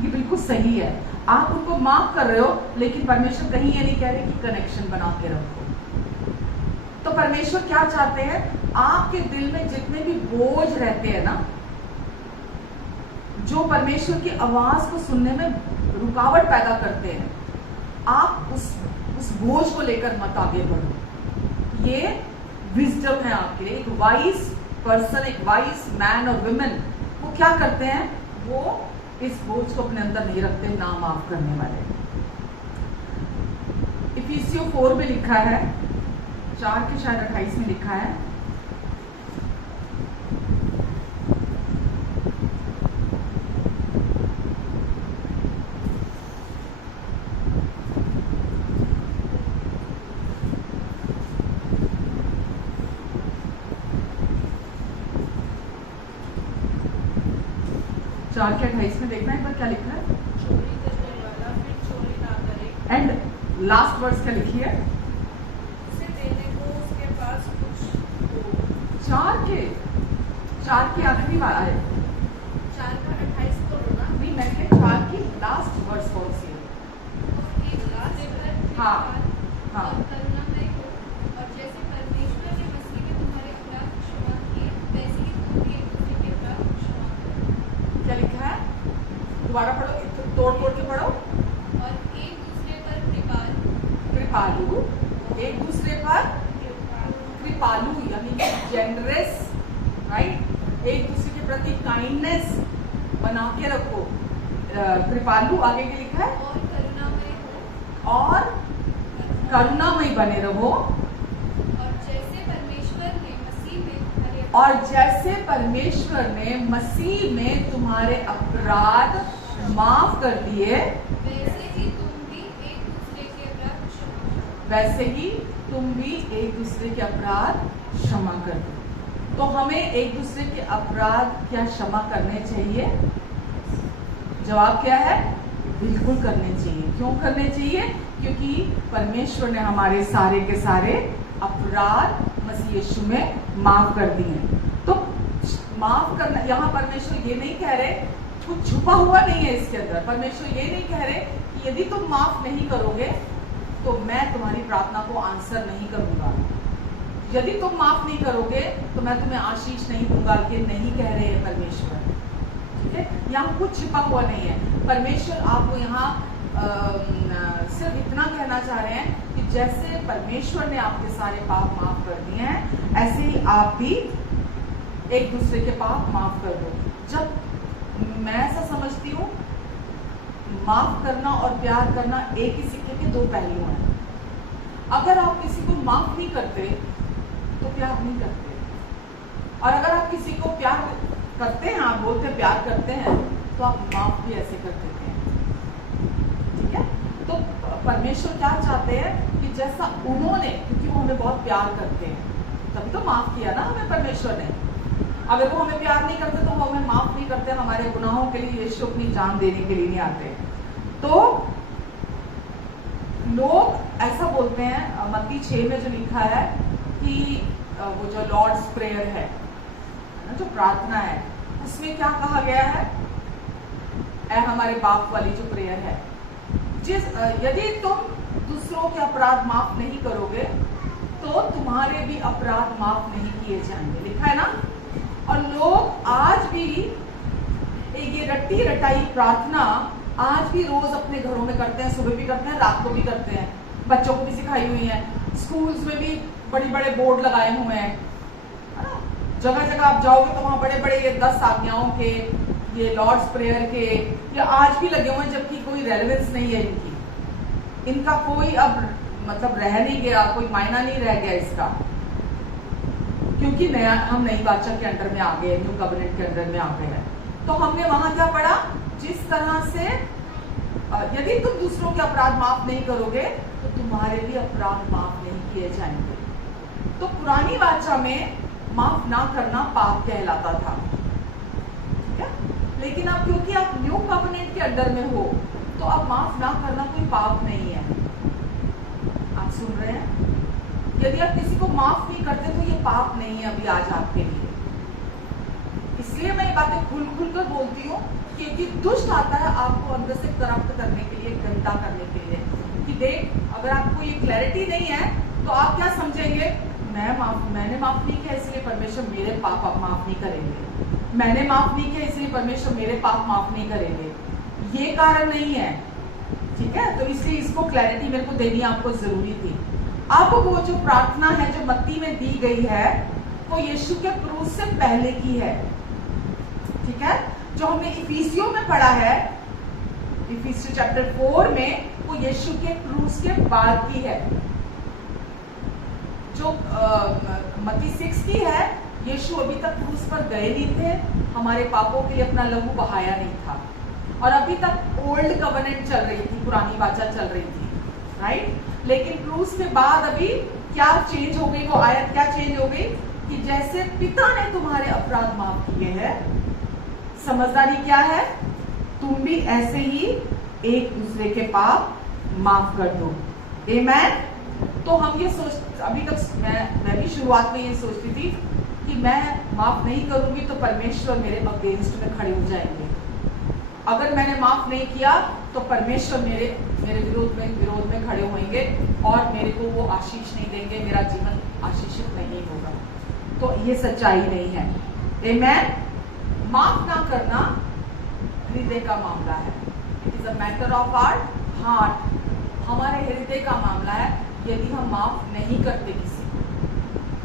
ये बिल्कुल सही है। आप उनको माफ कर रहे हो, लेकिन परमेश्वर कहीं ये नहीं कह रहे कि कनेक्शन बना के रखो। तो परमेश्वर क्या चाहते हैं? आपके दिल में जितने भी बोझ रहते हैं ना, जो परमेश्वर की आवाज को सुनने में रुकावट पैदा करते हैं, आप उस बोझ को लेकर मत आगे बढ़ो। ये विजडम है आपके लिए। एक वाइज पर्सन, एक वाइज मैन और वुमेन, वो क्या करते हैं? वो इस बोझ को अपने अंदर नहीं रखते, ना माफ करने वाले। इफिसियों 4 में लिखा है, 4 के शायद 28 में लिखा है, 4 के 28 में देखना एक बार क्या लिखा है। चोरी करने वाला फिर चोरी ना करे। एंड लास्ट वर्ड्स क्या लिखी है। उसे देने को उसके पास कुछ हो। 4 के आखिरी वाला है। 4 का 28 बोलो ना। नहीं, मैंने 4 की लास्ट वर्ड्स कौन सी है। और एक लास्ट हाँ, हाँ। और करुणामय हो, और जैसे परमेश्वर ने मसीह में तुम्हारे अपराध क्षमा किए, वैसे ही तुम भी एक दूसरे के अपराध क्षमा करो। क्या लिखा है, दोबारा पढ़ो, तोड़ तोड़ के पढ़ो। और एक दूसरे पर कृपालु, एक दूसरे पर कृपालु यानी जेनरस, राइट। एक दूसरे के प्रति काइंडनेस बना के रखो। कृपालु आगे के लिखा है, और करुणामय हो, और करुणामयी बने रहो। और जैसे परमेश्वर ने मसीह में तुम्हारे और जैसे परमेश्वर ने मसीह में तुम्हारे अपराध माफ कर दिए, वैसे ही तुम भी एक दूसरे के अपराध क्षमा करो। वैसे ही तुम भी एक दूसरे के अपराध क्षमा कर दो। तो हमें एक दूसरे के अपराध क्या क्षमा करने चाहिए। जवाब क्या है, बिल्कुल करने चाहिए। क्यों करने चाहिए, क्योंकि परमेश्वर ने हमारे सारे के सारे अपराध मसीह यीशु में माफ कर दिए। तो माफ करना, यहाँ परमेश्वर ये नहीं कह रहे, कुछ छुपा हुआ नहीं है इसके अंदर। परमेश्वर ये नहीं कह रहे कि यदि तुम माफ नहीं करोगे तो मैं तुम्हारी प्रार्थना को आंसर नहीं करूंगा। यदि तुम माफ नहीं करोगे तो मैं तुम्हें आशीष नहीं दूंगा। ये नहीं कह रहे हैं परमेश्वर, ठीक है। यहाँ कुछ छिपा हुआ नहीं है। परमेश्वर आपको यहाँ सिर्फ इतना कहना चाह रहे हैं कि जैसे परमेश्वर ने आपके सारे पाप माफ कर दिए हैं, ऐसे ही आप भी एक दूसरे के पाप माफ कर दो। जब मैं ऐसा समझती हूँ, माफ करना और प्यार करना एक ही सिक्के के 2 पहलू हैं। अगर आप किसी को माफ नहीं करते तो प्यार नहीं करते, और अगर आप किसी को प्यार करते हैं, आप बोलते प्यार करते हैं, तो आप माफ भी ऐसे कर देते हैं, ठीक है। तो परमेश्वर क्या चाहते हैं कि जैसा उन्होंने, क्योंकि वो हमें बहुत प्यार करते हैं, तभी तो माफ किया ना हमें परमेश्वर ने। अगर वो हमें प्यार नहीं करते तो वो हमें माफ नहीं करते, हमारे गुनाहों के लिए यीशु अपनी जान देने के लिए नहीं आते। तो लोग ऐसा बोलते हैं, मत्ती 6 में जो लिखा है कि वो जो लॉर्ड्स प्रेयर है ना, जो प्रार्थना है, उसमें क्या कहा गया है, ऐ हमारे बाप वाली जो प्रेयर है, यदि तुम दूसरों के अपराध माफ नहीं करोगे तो तुम्हारे भी अपराध माफ नहीं किए जाएंगे, लिखा है ना। और लोग आज भी ये रट्टी रटाई प्रार्थना आज भी रोज अपने घरों में करते हैं, सुबह भी करते हैं, रात को भी करते हैं, बच्चों को भी सिखाई हुई है, स्कूल्स में भी बड़े बड़े बोर्ड लगाए हुए हैं, जगह जगह आप जाओगे तो वहां बड़े बड़े ये 10 आज्ञाओं के, ये लॉर्ड्स प्रेयर के, ये आज भी लगे हुए हैं, जबकि कोई रेलेवेंस नहीं है इनका कोई अब मतलब रह नहीं गया, कोई मायना नहीं रह गया इसका, क्योंकि हम नई बादशाह के अंडर में आ गए, न्यू कवरेंट के अंडर में आ गए हैं। तो हमने वहां क्या पढ़ा, जिस तरह से यदि तुम दूसरों के अपराध माफ नहीं करोगे तो तुम्हारे भी अपराध माफ नहीं किए जाएंगे। तो पुरानी बादशाह में माफ ना करना पाप कहलाता था, ठीक है। लेकिन अब क्योंकि आप न्यू कवरेंट के अंडर में हो तो अब माफ ना करना कोई पाप नहीं है। आप सुन रहे हैं, यदि आप किसी को माफ नहीं करते तो ये पाप नहीं है अभी आज आपके लिए। इसलिए मैं ये बातें खुल कर बोलती हूँ क्योंकि दुष्ट आता है आपको अंदर से करप्ट करने के लिए, गंदा करने के लिए, कि देख अगर आपको ये क्लैरिटी नहीं है तो आप क्या समझेंगे, मैंने माफ नहीं किया इसलिए परमेश्वर मेरे पाप आप माफ नहीं करेंगे, मैंने माफ नहीं किया इसलिए परमेश्वर मेरे पाप माफ नहीं करेंगे, ये कारण नहीं है, ठीक है। तो इसलिए इसको क्लैरिटी मेरे को देनी आपको जरूरी थी। अब वो जो प्रार्थना है जो मत्ती में दी गई है वो यीशु के क्रूस से पहले की है, ठीक है। जो हमने इफिसियों में पढ़ा है, इफिसियों चैप्टर 4 में, वो यीशु के क्रूस के बाद की है। जो मत्ती 6 की है, यीशु अभी तक क्रूस पर गए नहीं थे, हमारे पापों के लिए अपना लहू बहाया नहीं था, और अभी तक ओल्ड कवनेंट चल रही थी, पुरानी वाचा चल रही थी, राइट। लेकिन क्रूस के बाद अभी क्या चेंज हो गई, वो आयत क्या चेंज हो गई कि जैसे पिता ने तुम्हारे अपराध माफ किए हैं, समझदारी क्या है? तुम भी ऐसे ही एक दूसरे के पाप माफ कर दो। आमेन। तो हम ये सोच, अभी तक मैं भी शुरुआत में ये सोचती थी कि मैं माफ नहीं करूंगी तो परमेश्वर मेरे अगेंस्ट में खड़े हो जाएंगे। अगर मैंने माफ नहीं किया तो परमेश्वर मेरे विरोध में खड़े होंगे और मेरे को वो आशीष नहीं देंगे, मेरा जीवन आशीषित नहीं होगा। तो ये सच्चाई नहीं है। आमेन। माफ ना करना हृदय का मामला है। It is a matter of our heart. हमारे हृदय का मामला है। यदि हम माफ नहीं करते किसी को,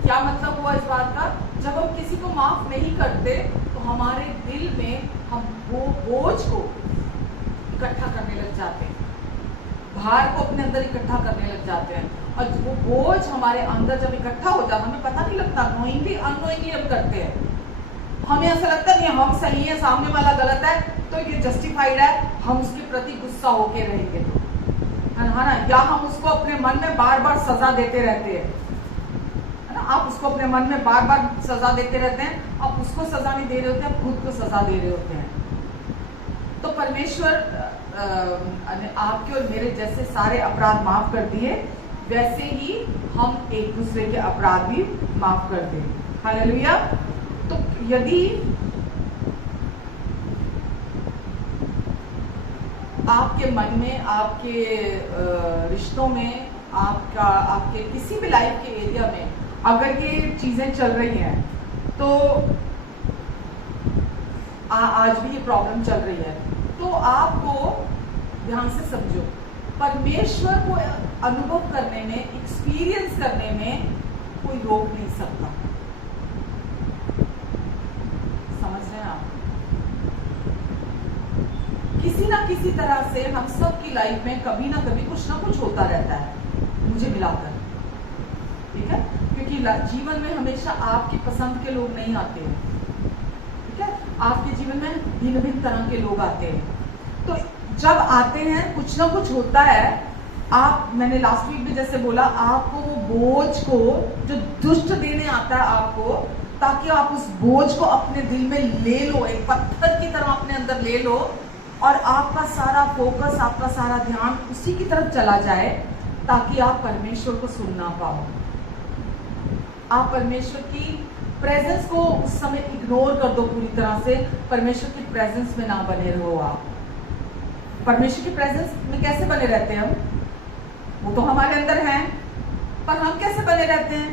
क्या मतलब हुआ इस बात का? जब हम किसी को माफ नहीं करते तो हमारे दिल में हम वो बोझ को इकट्ठा करने लग जाते हैं, भार को अपने अंदर इकट्ठा करने लग जाते हैं। और वो बोझ हमारे अंदर जब इकट्ठा हो जाता है, हमें पता नहीं लगता, नोइंगली अननोइंगली हम करते हैं। हमें ऐसा लगता है हम सही है, सामने वाला गलत है, तो ये जस्टिफाइड है, हम उसके प्रति गुस्सा होके रहेंगे, है ना? या हम उसको अपने मन में बार बार सजा देते रहते हैं, है ना? आप उसको अपने मन में बार बार सजा देते रहते हैं। आप उसको सजा नहीं दे रहे होते हैं, खुद को सजा दे रहे होते हैं। तो परमेश्वर आपके और मेरे जैसे सारे अपराध माफ कर दिए, वैसे ही हम एक दूसरे के अपराध भी माफ कर दें। हालेलुया। तो यदि आपके मन में, आपके रिश्तों में, आपके किसी भी लाइफ के एरिया में अगर ये चीजें चल रही हैं, तो आज भी ये प्रॉब्लम चल रही है, तो आपको ध्यान से समझो, परमेश्वर को अनुभव करने में, एक्सपीरियंस करने में कोई रोक नहीं सकता। समझ रहे हैं आप? किसी ना किसी तरह से हम सब की लाइफ में कभी ना कभी कुछ ना कुछ होता रहता है, मुझे मिलाकर, ठीक है? क्योंकि जीवन में हमेशा आपकी पसंद के लोग नहीं आते हैं, ठीक है? आपके जीवन में भिन्न भिन्न तरह के लोग आते हैं। तो जब आते हैं, कुछ ना कुछ होता है। मैंने लास्ट वीक भी जैसे बोला, आपको वो बोझ को जो दुष्ट देने आता है आपको, ताकि आप उस बोझ को अपने दिल में ले लो, एक पत्थर की तरह अपने अंदर ले लो, और आपका सारा फोकस, आपका सारा ध्यान उसी की तरफ चला जाए, ताकि आप परमेश्वर को सुन ना पाओ। आप परमेश्वर की प्रेजेंस को उस समय इग्नोर कर दो पूरी तरह से, परमेश्वर की प्रेजेंस में ना बने रहो। आप परमेश्वर की प्रेजेंस में कैसे बने रहते हैं हम? वो तो हमारे अंदर हैं, पर हम कैसे बने रहते हैं?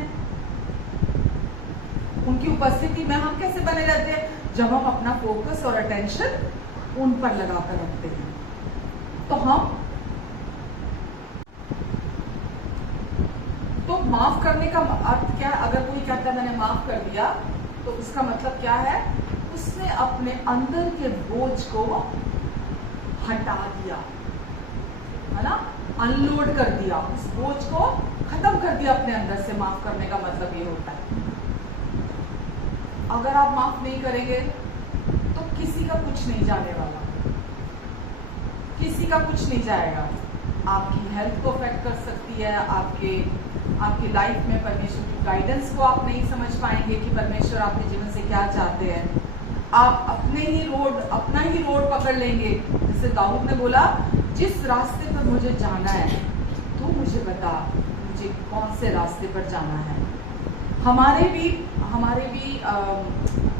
उनकी उपस्थिति में हम कैसे बने रहते हैं? जब हम अपना फोकस और अटेंशन उन पर लगाकर रखते हैं। तो माफ करने का अर्थ क्या है? अगर कोई कहता है मैंने माफ कर दिया, तो उसका मतलब क्या है? उसने अपने अंदर के बोझ को हटा दिया, है ना? अनलोड कर दिया, उस बोझ को खत्म कर दिया अपने अंदर से। माफ करने का मतलब ये होता है। अगर आप माफ नहीं करेंगे तो किसी का कुछ नहीं जाने वाला, किसी का कुछ नहीं जाएगा। आपकी हेल्थ को अफेक्ट कर सकती है, आपकी लाइफ में परमेश्वर की गाइडेंस को आप नहीं समझ पाएंगे कि परमेश्वर आपके जीवन से क्या चाहते हैं। आप अपना ही रोड पकड़ लेंगे। जैसे दाऊद ने बोला, जिस रास्ते पर मुझे जाना है तू मुझे बता, मुझे कौन से रास्ते पर जाना है। हमारे भी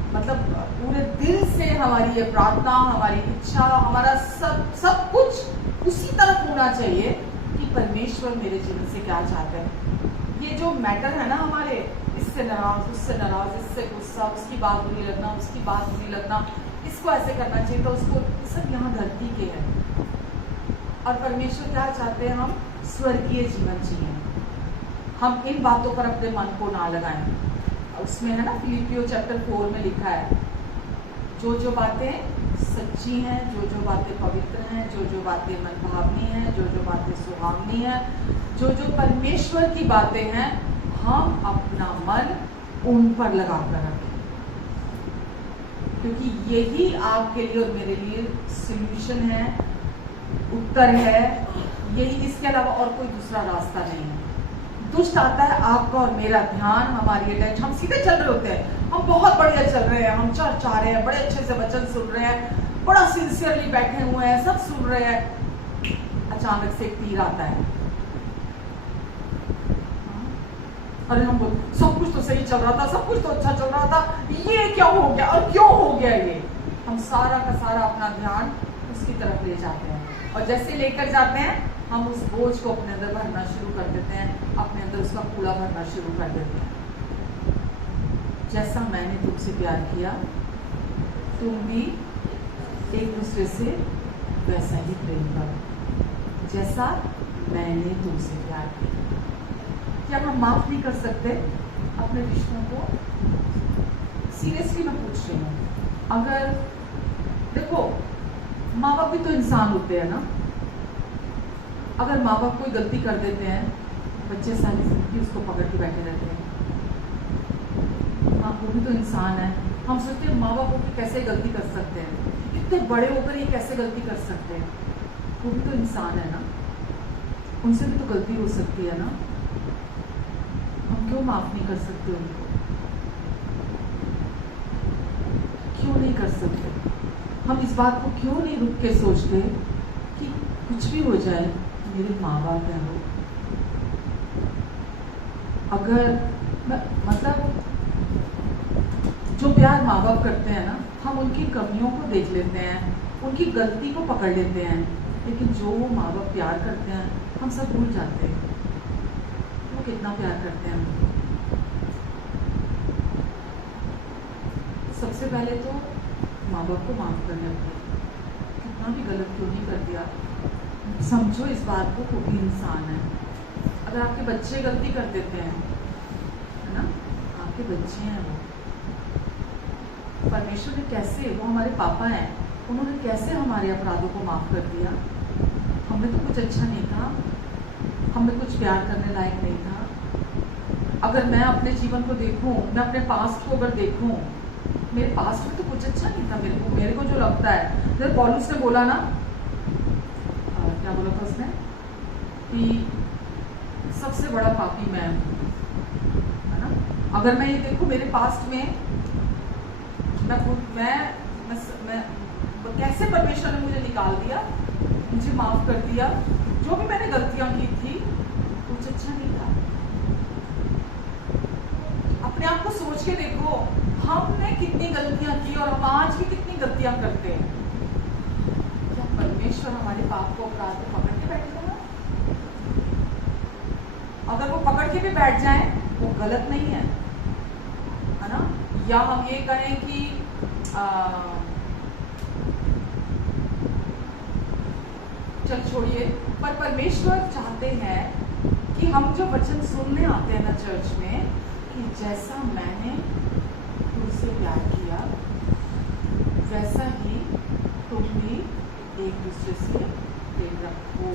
मतलब पूरे दिल से हमारी ये प्रार्थना, हमारी इच्छा, हमारा सब कुछ उसी तरफ होना चाहिए कि परमेश्वर मेरे जीवन से क्या चाहते हैं। ये जो मैटर है ना हमारे, इससे नाराज, उससे नाराज, इससे गुस्सा, उसकी बात बुरी लगना, उसकी बात बुरी लगना, इसको ऐसे करना चाहिए तो उसको, सब यहाँ धरती के है। और परमेश्वर क्या चाहते हैं? हम स्वर्गीय जीवन जिए। हम इन बातों पर अपने मन को ना लगाएं। उसमें है ना, फिलिपियो चैप्टर 4 में लिखा है, जो बातें सच्ची हैं, जो बातें पवित्र हैं, जो बातें मनभावनी हैं, जो बातें सुहावनी हैं, जो परमेश्वर की बातें हैं, हम अपना मन उन पर लगाकर रखें, क्योंकि यही आपके लिए और मेरे लिए सॉल्यूशन है, उत्तर है। यही, इसके अलावा और कोई दूसरा रास्ता नहीं है। दुष्ट आता है, आपका और मेरा ध्यान, हमारी अटेंशन, हम सीधे चल रहे होते हैं, हम बहुत बढ़िया चल रहे हैं, हम चर्च आ रहे हैं, बड़े अच्छे से वचन सुन रहे हैं, बड़ा सिंसियरली बैठे हुए हैं, सब सुन रहे हैं। अचानक से एक तीर आता है, अरे हम बोल सब कुछ तो सही चल रहा था, सब कुछ तो अच्छा चल रहा था, ये क्या हो गया और क्यों हो गया ये। हम सारा का सारा अपना ध्यान उसकी तरफ ले जाते हैं, और जैसे लेकर जाते हैं हम उस बोझ को अपने अंदर भरना शुरू कर देते हैं, अपने अंदर उसका कूड़ा भरना शुरू कर देते हैं। जैसा मैंने तुमसे प्यार किया तुम भी एक दूसरे से वैसा ही प्रेम करो, जैसा मैंने तुमसे प्यार किया। क्या हम माफ नहीं कर सकते अपने रिश्तों को? सीरियसली मैं पूछ रही हूँ। अगर देखो, माँ बाप भी तो इंसान होते हैं ना। अगर माँ बाप कोई गलती कर देते हैं, बच्चे सारी जिंदगी उसको पकड़ के बैठे रहते हैं। हाँ, वो भी तो इंसान है। हम सोचते हैं माँ बाप होकर कैसे गलती कर सकते हैं, इतने बड़े होकर ये कैसे गलती कर सकते हैं। वो भी तो इंसान है ना, उनसे भी तो गलती हो सकती है ना। हम क्यों माफ नहीं कर सकते उनको? क्यों नहीं कर सकते? हम इस बात को क्यों नहीं रुक के सोचते कि कुछ भी हो जाए मेरे माँ बाप हैं वो। अगर मतलब जो प्यार माँ बाप करते हैं ना, हम उनकी कमियों को देख लेते हैं, उनकी गलती को पकड़ लेते हैं, लेकिन जो वो माँ बाप प्यार करते हैं हम सब भूल जाते हैं वो कितना प्यार करते हैं हमको। सबसे पहले तो माँ बाप को माफ करने पड़े, कितना भी गलत क्यों नहीं कर दिया। समझो इस बात को, वो भी इंसान है। अगर आपके बच्चे गलती कर देते हैं, है ना, आपके बच्चे हैं वो, परमेश्वर ने कैसे, वो हमारे पापा हैं, उन्होंने कैसे हमारे अपराधों को माफ कर दिया। हमें तो कुछ अच्छा नहीं था, हमें कुछ प्यार करने लायक नहीं था। अगर मैं अपने जीवन को देखूं, मैं अपने पास्ट को अगर देखूं, मेरे पास्ट में तो कुछ अच्छा नहीं था। मेरे को जो लगता है, जब पौलुस ने बोला ना, क्या बोला था उसने, कि सबसे बड़ा पापी मैं हूं, है ना। अगर मैं ये देखूं मेरे पास्ट में, मैं कैसे परमेश्वर ने मुझे निकाल दिया, मुझे माफ कर दिया। जो भी मैंने गलतियां की थी कुछ अच्छा नहीं था। अपने आप को सोच के देखो, हमने कितनी गलतियां की और हम आज भी कितनी गलतियां करते हैं। क्या परमेश्वर हमारे पाप को, अपराध को पकड़ के बैठेगा? अगर वो पकड़ के भी बैठ जाए वो गलत नहीं है ना। या हम ये कहें कि चल छोड़िए, पर परमेश्वर चाहते हैं कि हम जो वचन सुनने आते हैं ना चर्च में, कि जैसा मैंने तुमसे प्यार किया वैसा ही तुम भी एक दूसरे से प्रेम रखो।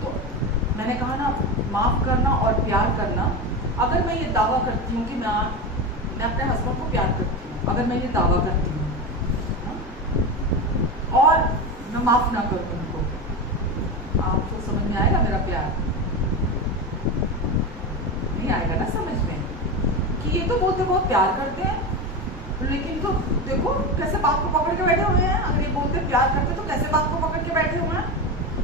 तो मैंने कहा ना, माफ करना और प्यार करना। अगर मैं ये दावा करती हूँ कि मैं अपने हस्बैंड को प्यार करती हूँ, अगर मैं ये दावा करती हूँ और मैं माफ ना करूँ उनको, आपको समझ में आएगा मेरा प्यार? नहीं आएगा ना समझ में, कि ये तो बोलते बहुत प्यार करते हैं, लेकिन तो देखो कैसे बात को पकड़ के बैठे हुए हैं। अगर ये बोलते प्यार करते तो कैसे बात को पकड़ के बैठे हुए हैं।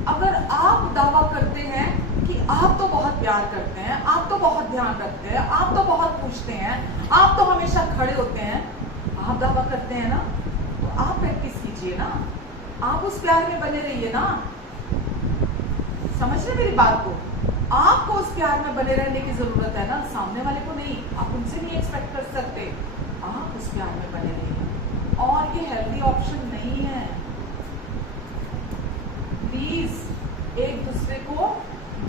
अगर आप दावा करते हैं कि आप तो बहुत प्यार करते हैं, आप तो बहुत ध्यान रखते हैं, आप तो बहुत पूछते हैं, आप तो हमेशा खड़े होते हैं, आप दावा करते हैं ना, तो आप प्रैक्टिस कीजिए ना, आप उस प्यार में बने रहिए ना। समझ रहे मेरी बात को? आपको उस प्यार में बने रहने की जरूरत है ना, सामने वाले को नहीं। आप उनसे नहीं एक्सपेक्ट कर सकते, आप उस प्यार में बने रहिए। और ये हेल्दी ऑप्शन नहीं है। प्लीज एक दूसरे को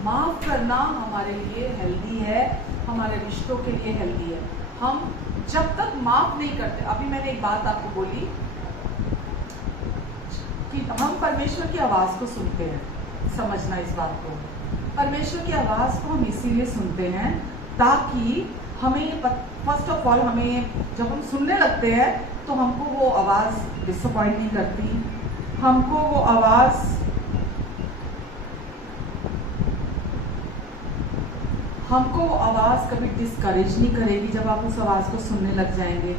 माफ करना हमारे लिए हेल्दी है, हमारे रिश्तों के लिए हेल्दी है। हम जब तक माफ नहीं करते, अभी मैंने एक बात आपको बोली कि हम परमेश्वर की आवाज को सुनते हैं। समझना इस बात को, परमेश्वर की आवाज को हम इसीलिए सुनते हैं ताकि हमें, फर्स्ट ऑफ ऑल, हमें जब हम सुनने लगते हैं तो हमको वो आवाज डिसअपॉइंट नहीं करती, हमको वो आवाज हमको वो आवाज़ कभी डिस्करेज नहीं करेगी जब आप उस आवाज़ को सुनने लग जाएंगे।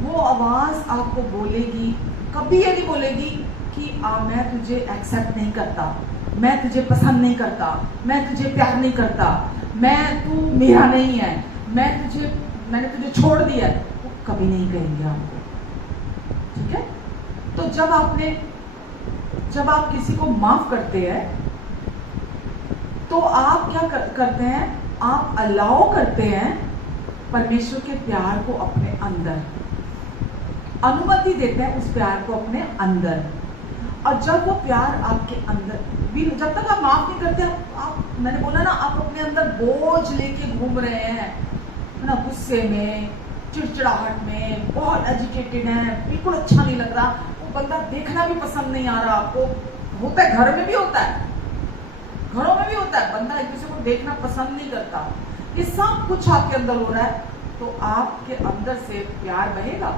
वो आवाज़ आपको बोलेगी, कभी ये नहीं बोलेगी कि मैं तुझे एक्सेप्ट नहीं करता, मैं तुझे पसंद नहीं करता, मैं तुझे प्यार नहीं करता, तू मेरा नहीं है, मैंने तुझे छोड़ दिया है। वो कभी नहीं कहेंगे आपको, ठीक है। तो जब आप किसी को माफ करते हैं तो आप क्या करते हैं, आप अलाउ करते हैं परमेश्वर के प्यार को अपने अंदर, अनुमति देते हैं उस प्यार को अपने अंदर। और जब वो प्यार आपके अंदर भी, जब तक आप माफ नहीं करते, आप मैंने बोला ना, आप अपने अंदर बोझ लेके घूम रहे हैं ना, गुस्से में, चिड़चिड़ाहट में, बहुत एजिटेटेड है, बिल्कुल अच्छा नहीं लग रहा, वो बंदा देखना भी पसंद नहीं आ रहा आपको। होता है, घर में भी होता है, घरों में भी होता है, बंदा एक दूसरे को देखना पसंद नहीं करता। ये सब कुछ आपके अंदर हो रहा है, तो आपके अंदर से प्यार बहेगा,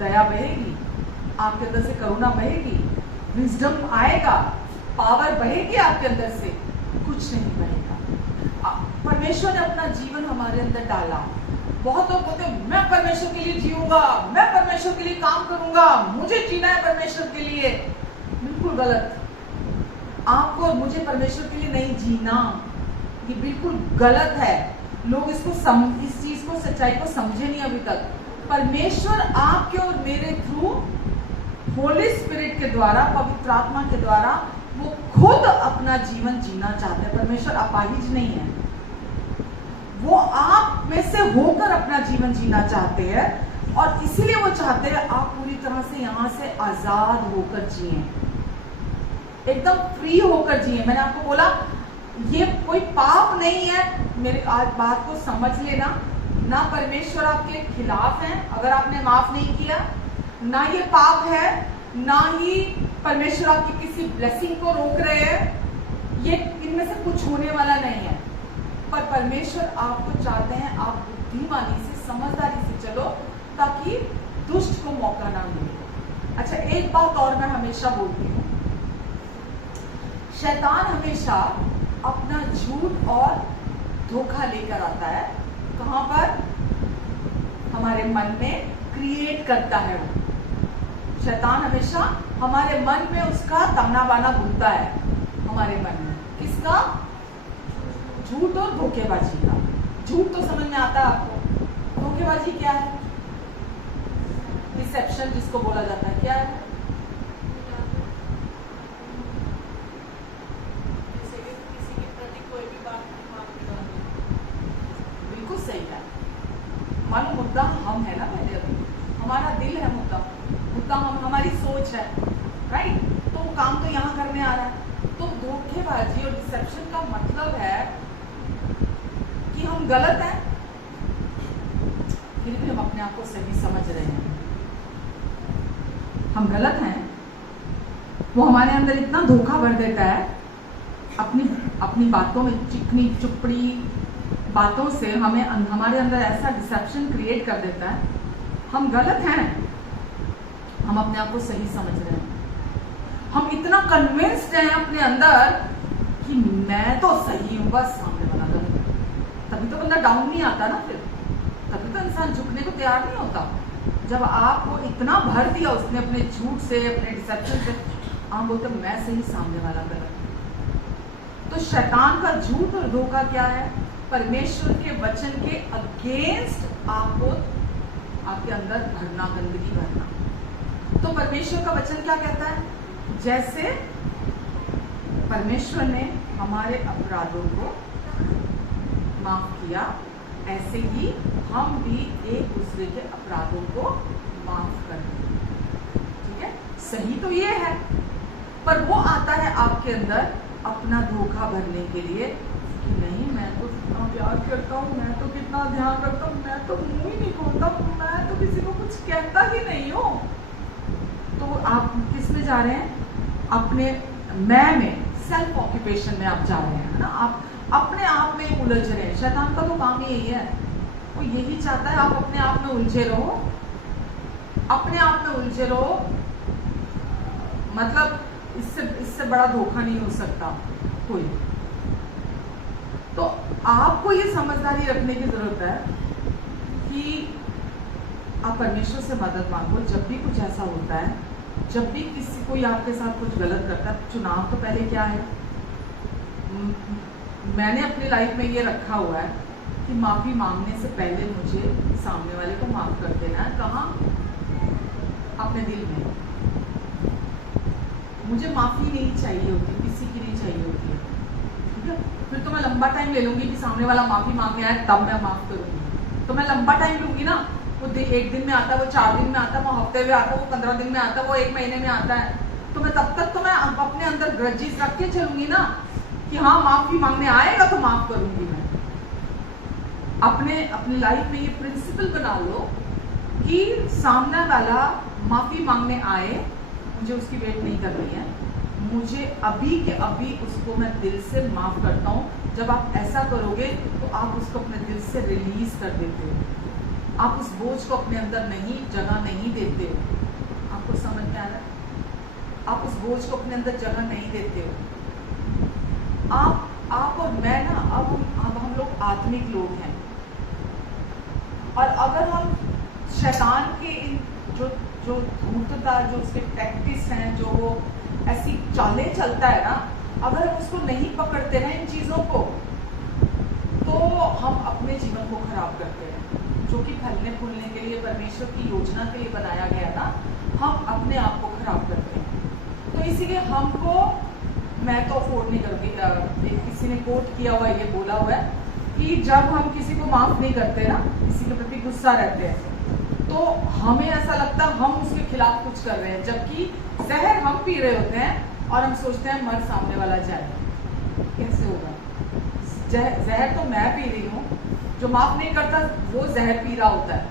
दया बहेगी, आपके अंदर से करुणा बहेगी, विजडम आएगा, पावर बहेगी आपके अंदर से, कुछ नहीं बहेगा। परमेश्वर ने अपना जीवन हमारे अंदर डाला। बहुत लोग बोलते हैं मैं परमेश्वर के लिए जीऊंगा, मैं परमेश्वर के लिए काम करूंगा, मुझे जीना है परमेश्वर के लिए। बिल्कुल गलत। आपको और मुझे परमेश्वर के लिए नहीं जीना, ये बिल्कुल गलत है। लोग इस चीज को, सच्चाई को समझे नहीं अभी तक। परमेश्वर आपके और मेरे थ्रू होली स्पिरिट के द्वारा, पवित्र आत्मा के द्वारा, वो खुद अपना जीवन जीना चाहते हैं। परमेश्वर अपाहिज नहीं है, वो आप में से होकर अपना जीवन जीना चाहते हैं, और इसीलिए वो चाहते हैं आप पूरी तरह से यहाँ से आजाद होकर जिए, एकदम फ्री होकर जिए। मैंने आपको बोला ये कोई पाप नहीं है, मेरे आज बात को समझ लेना। ना परमेश्वर आपके खिलाफ है अगर आपने माफ नहीं किया, ना ये पाप है, ना ही परमेश्वर आपकी किसी ब्लेसिंग को रोक रहे हैं। ये इनमें से कुछ होने वाला नहीं है। पर परमेश्वर आपको चाहते हैं आप बुद्धिमानी से, समझदारी से चलो, ताकि दुष्ट को मौका ना मिले। अच्छा, एक बात और मैं हमेशा बोलती हूँ, शैतान हमेशा अपना झूठ और धोखा लेकर आता है। कहां पर? हमारे मन में क्रिएट करता है वो। शैतान हमेशा हमारे मन में उसका ताना बाना बुनता है, हमारे मन में। किसका? झूठ और धोखेबाजी का। झूठ तो समझ में आता है आपको, धोखेबाजी क्या है? डिसेप्शन जिसको बोला जाता है, क्या है? बिल्कुल सही है। मानो मुद्दा हम है ना, पहले अभी हमारा दिल है मुद्दा हम, हमारी सोच है, राइट? तो वो काम तो यहाँ करने आ रहा है। तो धोखेबाजी और डिसेप्शन का मतलब है कि हम गलत हैं, फिर भी हम अपने आप को सही समझ रहे हैं। हम गलत हैं, वो हमारे अंदर इतना धोखा भर देता है, अपनी बातों में, चिकनी चुपड़ी बातों से हमें, हमारे अंदर ऐसा डिसेप्शन क्रिएट कर देता है। हम गलत हैं, हम अपने आप को सही समझ रहे हैं। हम इतना कन्विंस्ड हैं अपने अंदर कि मैं तो सही हूं, बस सामने वाला गलत। तभी तो बंदा डाउन नहीं आता ना, फिर तभी तो इंसान झुकने को तैयार नहीं होता। जब आपको इतना भर दिया उसने अपने झूठ से, अपने डिसेप्शन से, आप बोलते मैं सही, सामने वाला गलत। तो शैतान का झूठ और धोखा क्या है? परमेश्वर के वचन के अगेंस्ट आपको, आपके अंदर भरना, गंदगी भरना। तो परमेश्वर का वचन क्या कहता है? जैसे परमेश्वर ने हमारे अपराधों को माफ किया, ऐसे ही हम भी एक दूसरे के अपराधों को माफ कर दें। ठीक है, सही तो ये है, पर वो आता है आपके अंदर अपना धोखा भरने के लिए कि नहीं, मैं तो कितना प्यार करता हूँ, मैं तो कितना ध्यान रखता हूँ, मैं तो मुंह ही नहीं खोलता, मैं तो किसी को कुछ कहता ही नहीं हूँ। तो आप किस में जा रहे हैं? अपने मैं में, सेल्फ ऑक्यूपेशन में आप जा रहे हैं, है ना? आप अपने आप में उलझ रहे हैं। शैतान का तो काम ही यही है, वो यही चाहता है आप अपने आप में उलझे रहो, अपने आप में उलझे रहो। मतलब इससे बड़ा धोखा नहीं हो सकता कोई। तो आपको ये समझदारी रखने की जरूरत है कि आप परमेश्वर से मदद मांगो। जब भी कुछ ऐसा होता है, जब भी किसी कोई आपके साथ कुछ गलत करता है, चुनाव तो पहले क्या है, मैंने अपनी लाइफ में ये रखा हुआ है कि माफी मांगने से पहले मुझे सामने वाले को माफ कर देना है। कहाँ? अपने दिल में। मुझे माफी नहीं चाहिए होती, किसी की नहीं चाहिए होती है, ठीक है। फिर तो मैं लंबा टाइम ले लूंगी कि सामने वाला माफी मांगने आए तब मैं माफ करूंगी, तो मैं लंबा टाइम लूंगी ना। वो 1 दिन में आता है, वो 4 दिन में आता है, वो हफ्ते में आता है, वो 15 दिन में आता है, वो 1 महीने में आता है, तो मैं तब तक तो मैं अपने अंदर ग्रजेस रख के चलूंगी ना कि हाँ माफी मांगने आएगा तो माफ करूंगी मैं। अपने लाइफ में ये प्रिंसिपल बना लो कि सामने वाला माफी मांगने आए, मुझे उसकी वेट नहीं करनी है, मुझे अभी के अभी उसको मैं दिल से माफ करता हूँ। जब आप ऐसा करोगे तो आप उसको अपने दिल से रिलीज कर देते हो, आप उस बोझ को अपने अंदर जगह नहीं देते हो। आपको समझ में आ रहा है? आप उस बोझ को अपने अंदर जगह नहीं देते हो। आप और मैं ना, अब हम लोग आत्मिक लोग हैं, और अगर हम शैतान के इन जो धूर्तता, जो उसके टैक्टिक्स हैं, जो वो ऐसी चालें चलता है ना, अगर हम उसको नहीं पकड़ते ना इन चीजों को, तो हम अपने जीवन को खराब करते हैं, जो कि फलने फूलने के लिए, परमेश्वर की योजना के लिए बनाया गया ना, हम अपने आप को खराब करते हैं। तो इसीलिए हमको, मैं तो अफोर्ड नहीं करूँगी, किसी ने कोट किया हुआ ये बोला हुआ है कि जब हम किसी को माफ नहीं करते ना, किसी के प्रति गुस्सा रहते हैं, तो हमें ऐसा लगता है हम उसके खिलाफ कुछ कर रहे हैं, जबकि जहर हम पी रहे होते हैं और हम सोचते हैं मर सामने वाला जाए। कैसे होगा? जहर तो मैं पी रही हूँ, जो माफ नहीं करता वो जहर पी रहा होता है,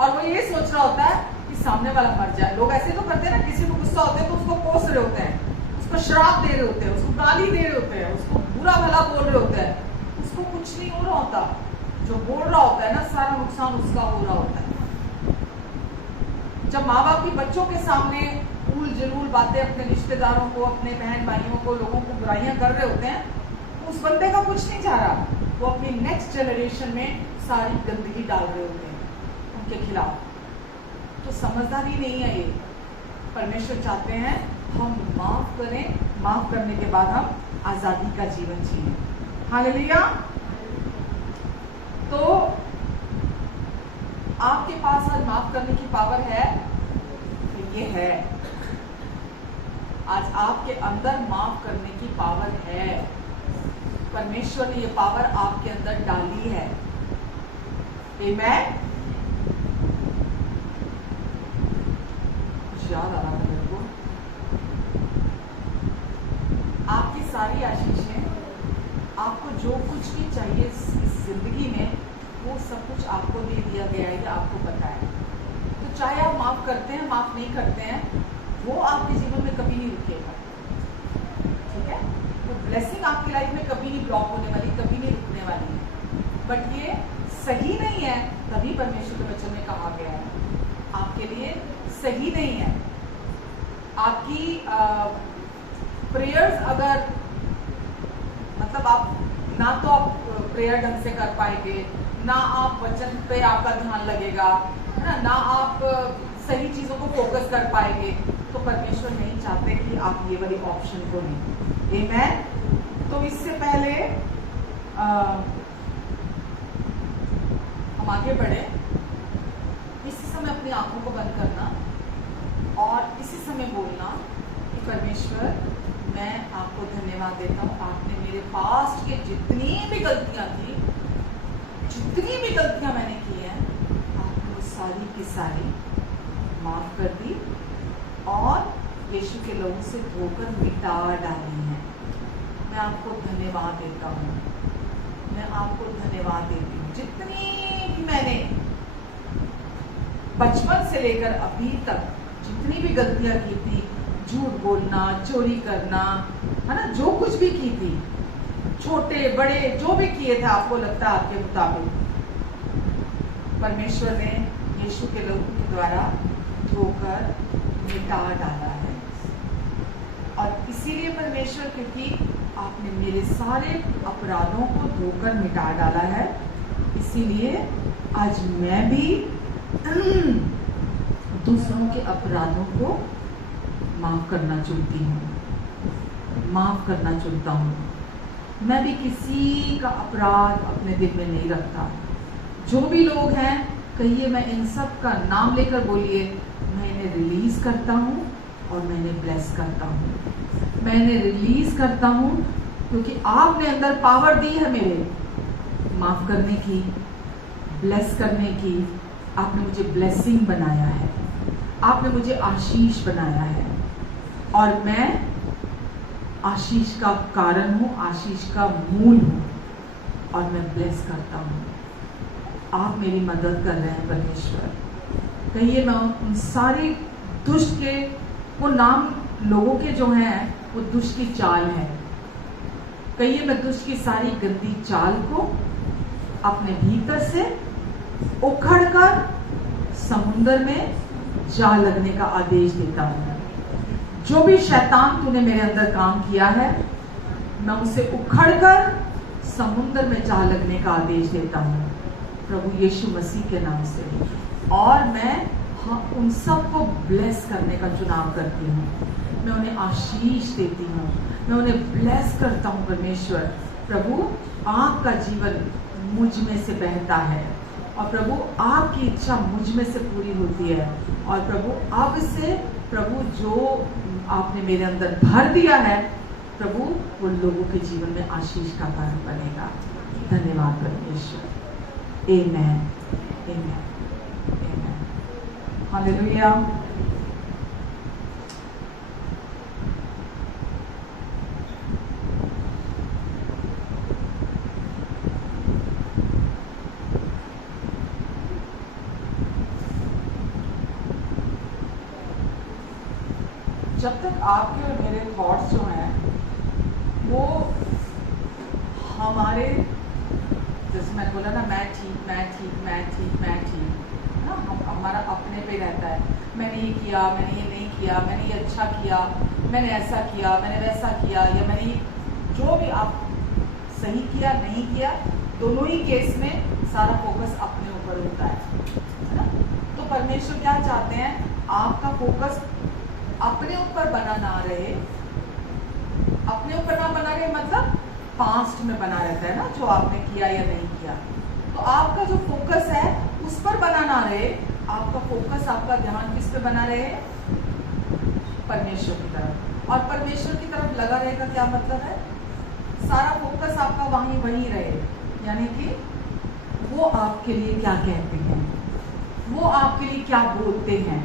और वो ये सोच रहा होता है कि सामने वाला मर जाए। लोग ऐसे तो करते हैं ना, किसी को गुस्सा होता है तो उसको कोस रहे होते हैं, उसको श्राप दे रहे होते हैं, उसको गाली दे रहे होते हैं, उसको बुरा भला बोल रहे होते हैं। उसको कुछ नहीं हो रहा होता, जो बोल रहा होता है ना, सारा नुकसान उसका हो रहा होता है। जब माँ बाप भी बच्चों के सामने उल जलूल बातें अपने रिश्तेदारों को, अपने बहन भाइयों को, लोगों को बुराइयां कर रहे होते हैं, उस बंदे का कुछ नहीं जा रहा, वो अपनी नेक्स्ट जनरेशन में सारी गंदगी डाल रहे होते हैं उनके खिलाफ। तो समझदारी नहीं है ये। परमेश्वर चाहते हैं हम माफ करें, माफ करने के बाद हम आजादी का जीवन जिएं। हालेलुया। तो आपके पास आज माफ करने की पावर है, तो ये है, आज आपके अंदर माफ करने की पावर है। परमेश्वर ने ये पावर आपके अंदर डाली है। आमेन। याद आ रहा है मेरे को, आपकी सारी आशीषें, आपको जो कुछ भी चाहिए इस जिंदगी में, वो सब कुछ आपको दे दिया गया है, आपको पता है। तो चाहे आप माफ करते हैं, माफ नहीं करते हैं, वो आपके जीवन में कभी नहीं रुकेगा, ठीक है। तो ब्लेसिंग आपकी लाइफ में कभी नहीं ब्लॉक होने वाली, कभी नहीं रुकने वाली है। बट ये सही नहीं है, तभी परमेश्वर के वचन में कहा गया है आपके लिए सही नहीं है। आपकी प्रेयर्स अगर, मतलब आप ना तो आप प्रेयर ढंग से कर पाएंगे, ना आप वचन पे आपका ध्यान लगेगा, है ना, ना आप सही चीजों को फोकस कर पाएंगे, तो परमेश्वर नहीं चाहते कि आप ये वाली ऑप्शन को लें। आमेन। तो इससे पहले हम आगे बढ़े, इसी समय अपनी आंखों को बंद करना और इसी समय बोलना कि परमेश्वर, मैं आपको धन्यवाद देता हूँ, आपने मेरे पास्ट के जितनी भी गलतियां थी, जितनी भी गलतियां मैंने की हैं, आपने वो सारी की सारी माफ कर दी और यीशु के लहू से धोकर मिटा डाली है। मैं आपको धन्यवाद देता हूँ, मैं आपको धन्यवाद देती हूँ। जितनी भी मैंने बचपन से लेकर अभी तक जितनी भी गलतियां की थी, झूठ बोलना, चोरी करना, है ना, जो कुछ भी की थी, छोटे बड़े जो भी किए थे आपको लगता है आपके मुताबिक, परमेश्वर ने यीशु के लहू के द्वारा धोकर मिटा डाला है। और इसीलिए परमेश्वर, क्योंकि आपने मेरे सारे अपराधों को धोकर मिटा डाला है। इसीलिए आज मैं भी दूसरों के अपराधों को माफ करना चुनती हूँ, माफ करना चुनता हूँ। मैं भी किसी का अपराध अपने दिल में नहीं रखता। जो भी लोग हैं, कहिए, मैं इन सब का नाम लेकर बोलिए, मैं इन्हें रिलीज करता हूँ और मैं इन्हें ब्लेस करता हूँ। मैं इन्हें रिलीज करता हूँ क्योंकि आपने अंदर पावर दी है मेरे माफ करने की, ब्लेस करने की। आपने मुझे ब्लेसिंग बनाया है, आपने मुझे आशीष बनाया है और मैं आशीष का कारण हूँ, आशीष का मूल हूँ और मैं ब्लेस करता हूँ। आप मेरी मदद कर रहे हैं परमेश्वर। कहिए, मैं उन सारे दुष्ट के, वो नाम लोगों के जो हैं वो दुष्ट की चाल है। कहिए, मैं दुष्ट की सारी गंदी चाल को अपने भीतर से उखड़कर समुद्र में जा लगने का आदेश देता हूँ। जो भी शैतान तूने मेरे अंदर काम किया है, मैं उसे उखड़कर समुद्र में जा लगने का आदेश देता हूँ प्रभु यीशु मसीह के नाम से। और मैं उन सब को ब्लेस करने का चुनाव करती हूँ। मैं उन्हें आशीष देती हूँ, मैं उन्हें ब्लेस करता हूँ। परमेश्वर प्रभु, आपका जीवन मुझ में से बहता है और प्रभु आपकी इच्छा मुझ में से पूरी होती है। और प्रभु अब से प्रभु जो आपने मेरे अंदर भर दिया है प्रभु, वो लोगों के जीवन में आशीष का कारण बनेगा। धन्यवाद परमेश्वर। आमेन, आमेन, आमेन। हालेलुया। जब तक आपके और मेरे थॉट्स जो हैं वो हमारे, जैसे मैं बोला ना, मैं ठीक, मैं ठीक, मैं ठीक, मैं ठीक ना, हमारा अपने पे रहता है। मैंने ये किया, मैंने ये नहीं किया, मैंने ये अच्छा किया, मैंने ऐसा किया, मैंने वैसा किया, या मैंने जो भी आप सही किया नहीं किया, दोनों ही केस में सारा फोकस अपने ऊपर होता है ना। तो परमेश्वर क्या चाहते हैं, आपका फोकस अपने ऊपर बना ना रहे। अपने ऊपर ना बना रहे मतलब पास्ट में बना रहता है ना, जो आपने किया या नहीं किया। तो आपका जो फोकस है उस पर बना ना रहे। आपका फोकस, आपका ध्यान किस पे बना रहे, परमेश्वर की तरफ। और परमेश्वर की तरफ लगा रहेगा क्या मतलब है, सारा फोकस आपका वहीं रहे। यानी कि वो आपके लिए क्या कहते हैं, वो आपके लिए क्या बोलते हैं,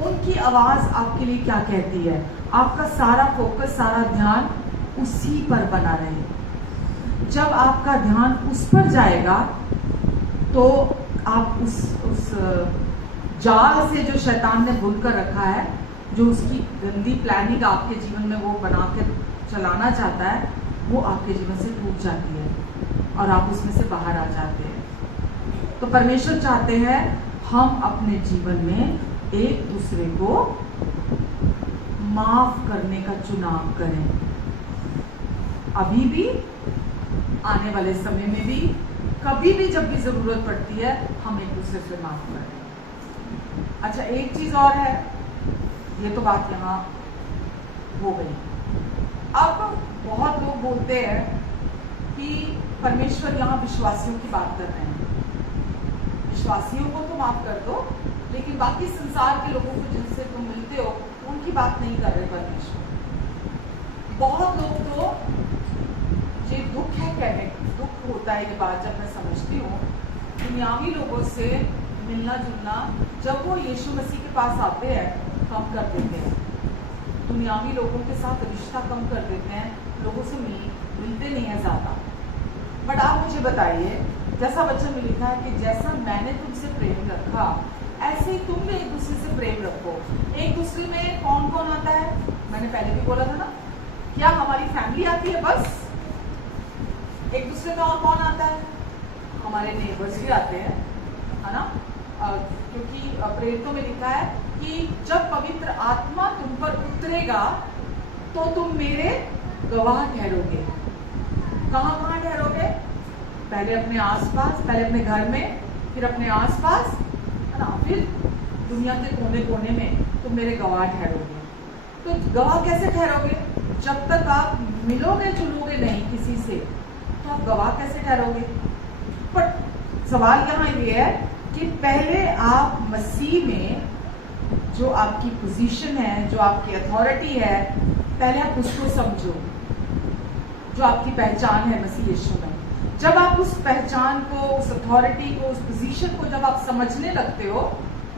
उनकी आवाज आपके लिए क्या कहती है। आपका सारा फोकस, सारा ध्यान उसी पर बना रहे। जब आपका ध्यान उस पर जाएगा तो आप उस जाल से जो शैतान ने बुन कर रखा है, जो उसकी गंदी प्लानिंग आपके जीवन में वो बना के चलाना चाहता है, वो आपके जीवन से टूट जाती है और आप उसमें से बाहर आ जाते हैं। तो परमेश्वर चाहते हैं हम अपने जीवन में एक दूसरे को माफ करने का चुनाव करें। अभी भी, आने वाले समय में भी, कभी भी जब भी जरूरत पड़ती है, हम एक दूसरे से माफ करें। अच्छा, एक चीज और है, ये तो बात यहाँ हो गई। अब बहुत लोग बोलते हैं कि परमेश्वर यहाँ विश्वासियों की बात कर रहे हैं, विश्वासियों को तो माफ कर दो, लेकिन बाकी संसार के लोगों को जिनसे तुम मिलते हो उनकी बात नहीं कर रहे परमेश्वर। बहुत लोग तो, ये दुख है कहने, दुख होता है ये बात जब मैं समझती हूँ, दुनियावी लोगों से मिलना जुलना जब वो यीशु मसीह के पास आते हैं कम कर देते हैं। दुनियावी लोगों के साथ रिश्ता कम कर देते हैं, लोगों से मिलते नहीं है ज़्यादा। बट आप मुझे बताइए, जैसा वचन में लिखा है कि जैसा मैंने तुमसे प्रेम रखा, ऐसे ही तुम भी एक दूसरे से प्रेम रखो। एक दूसरे में कौन कौन आता है, मैंने पहले भी बोला था ना, क्या हमारी फैमिली आती है बस? एक दूसरे में और कौन आता है, हमारे नेबर्स भी आते हैं, है ना। क्योंकि प्रेरितों में लिखा है कि जब पवित्र आत्मा तुम पर उतरेगा तो तुम मेरे गवाह ठहरोगे। कहाँ कहाँ ठहरोगे? पहले अपने आसपास, पहले अपने घर में, फिर अपने आसपास, है ना, फिर दुनिया के कोने कोने में तुम मेरे गवाह ठहरोगे। तो गवाह कैसे ठहरोगे? जब तक आप मिलोगे जुलोगे नहीं किसी से, तो आप गवाह कैसे ठहरोगे? पर सवाल यहाँ ये है कि पहले आप मसीह में जो आपकी पोजीशन है, जो आपकी अथॉरिटी है, पहले आप उसको समझो, जो आपकी पहचान है मसीह यीशु में। जब आप उस पहचान को, उस अथॉरिटी को, उस पोजीशन को जब आप समझने लगते हो,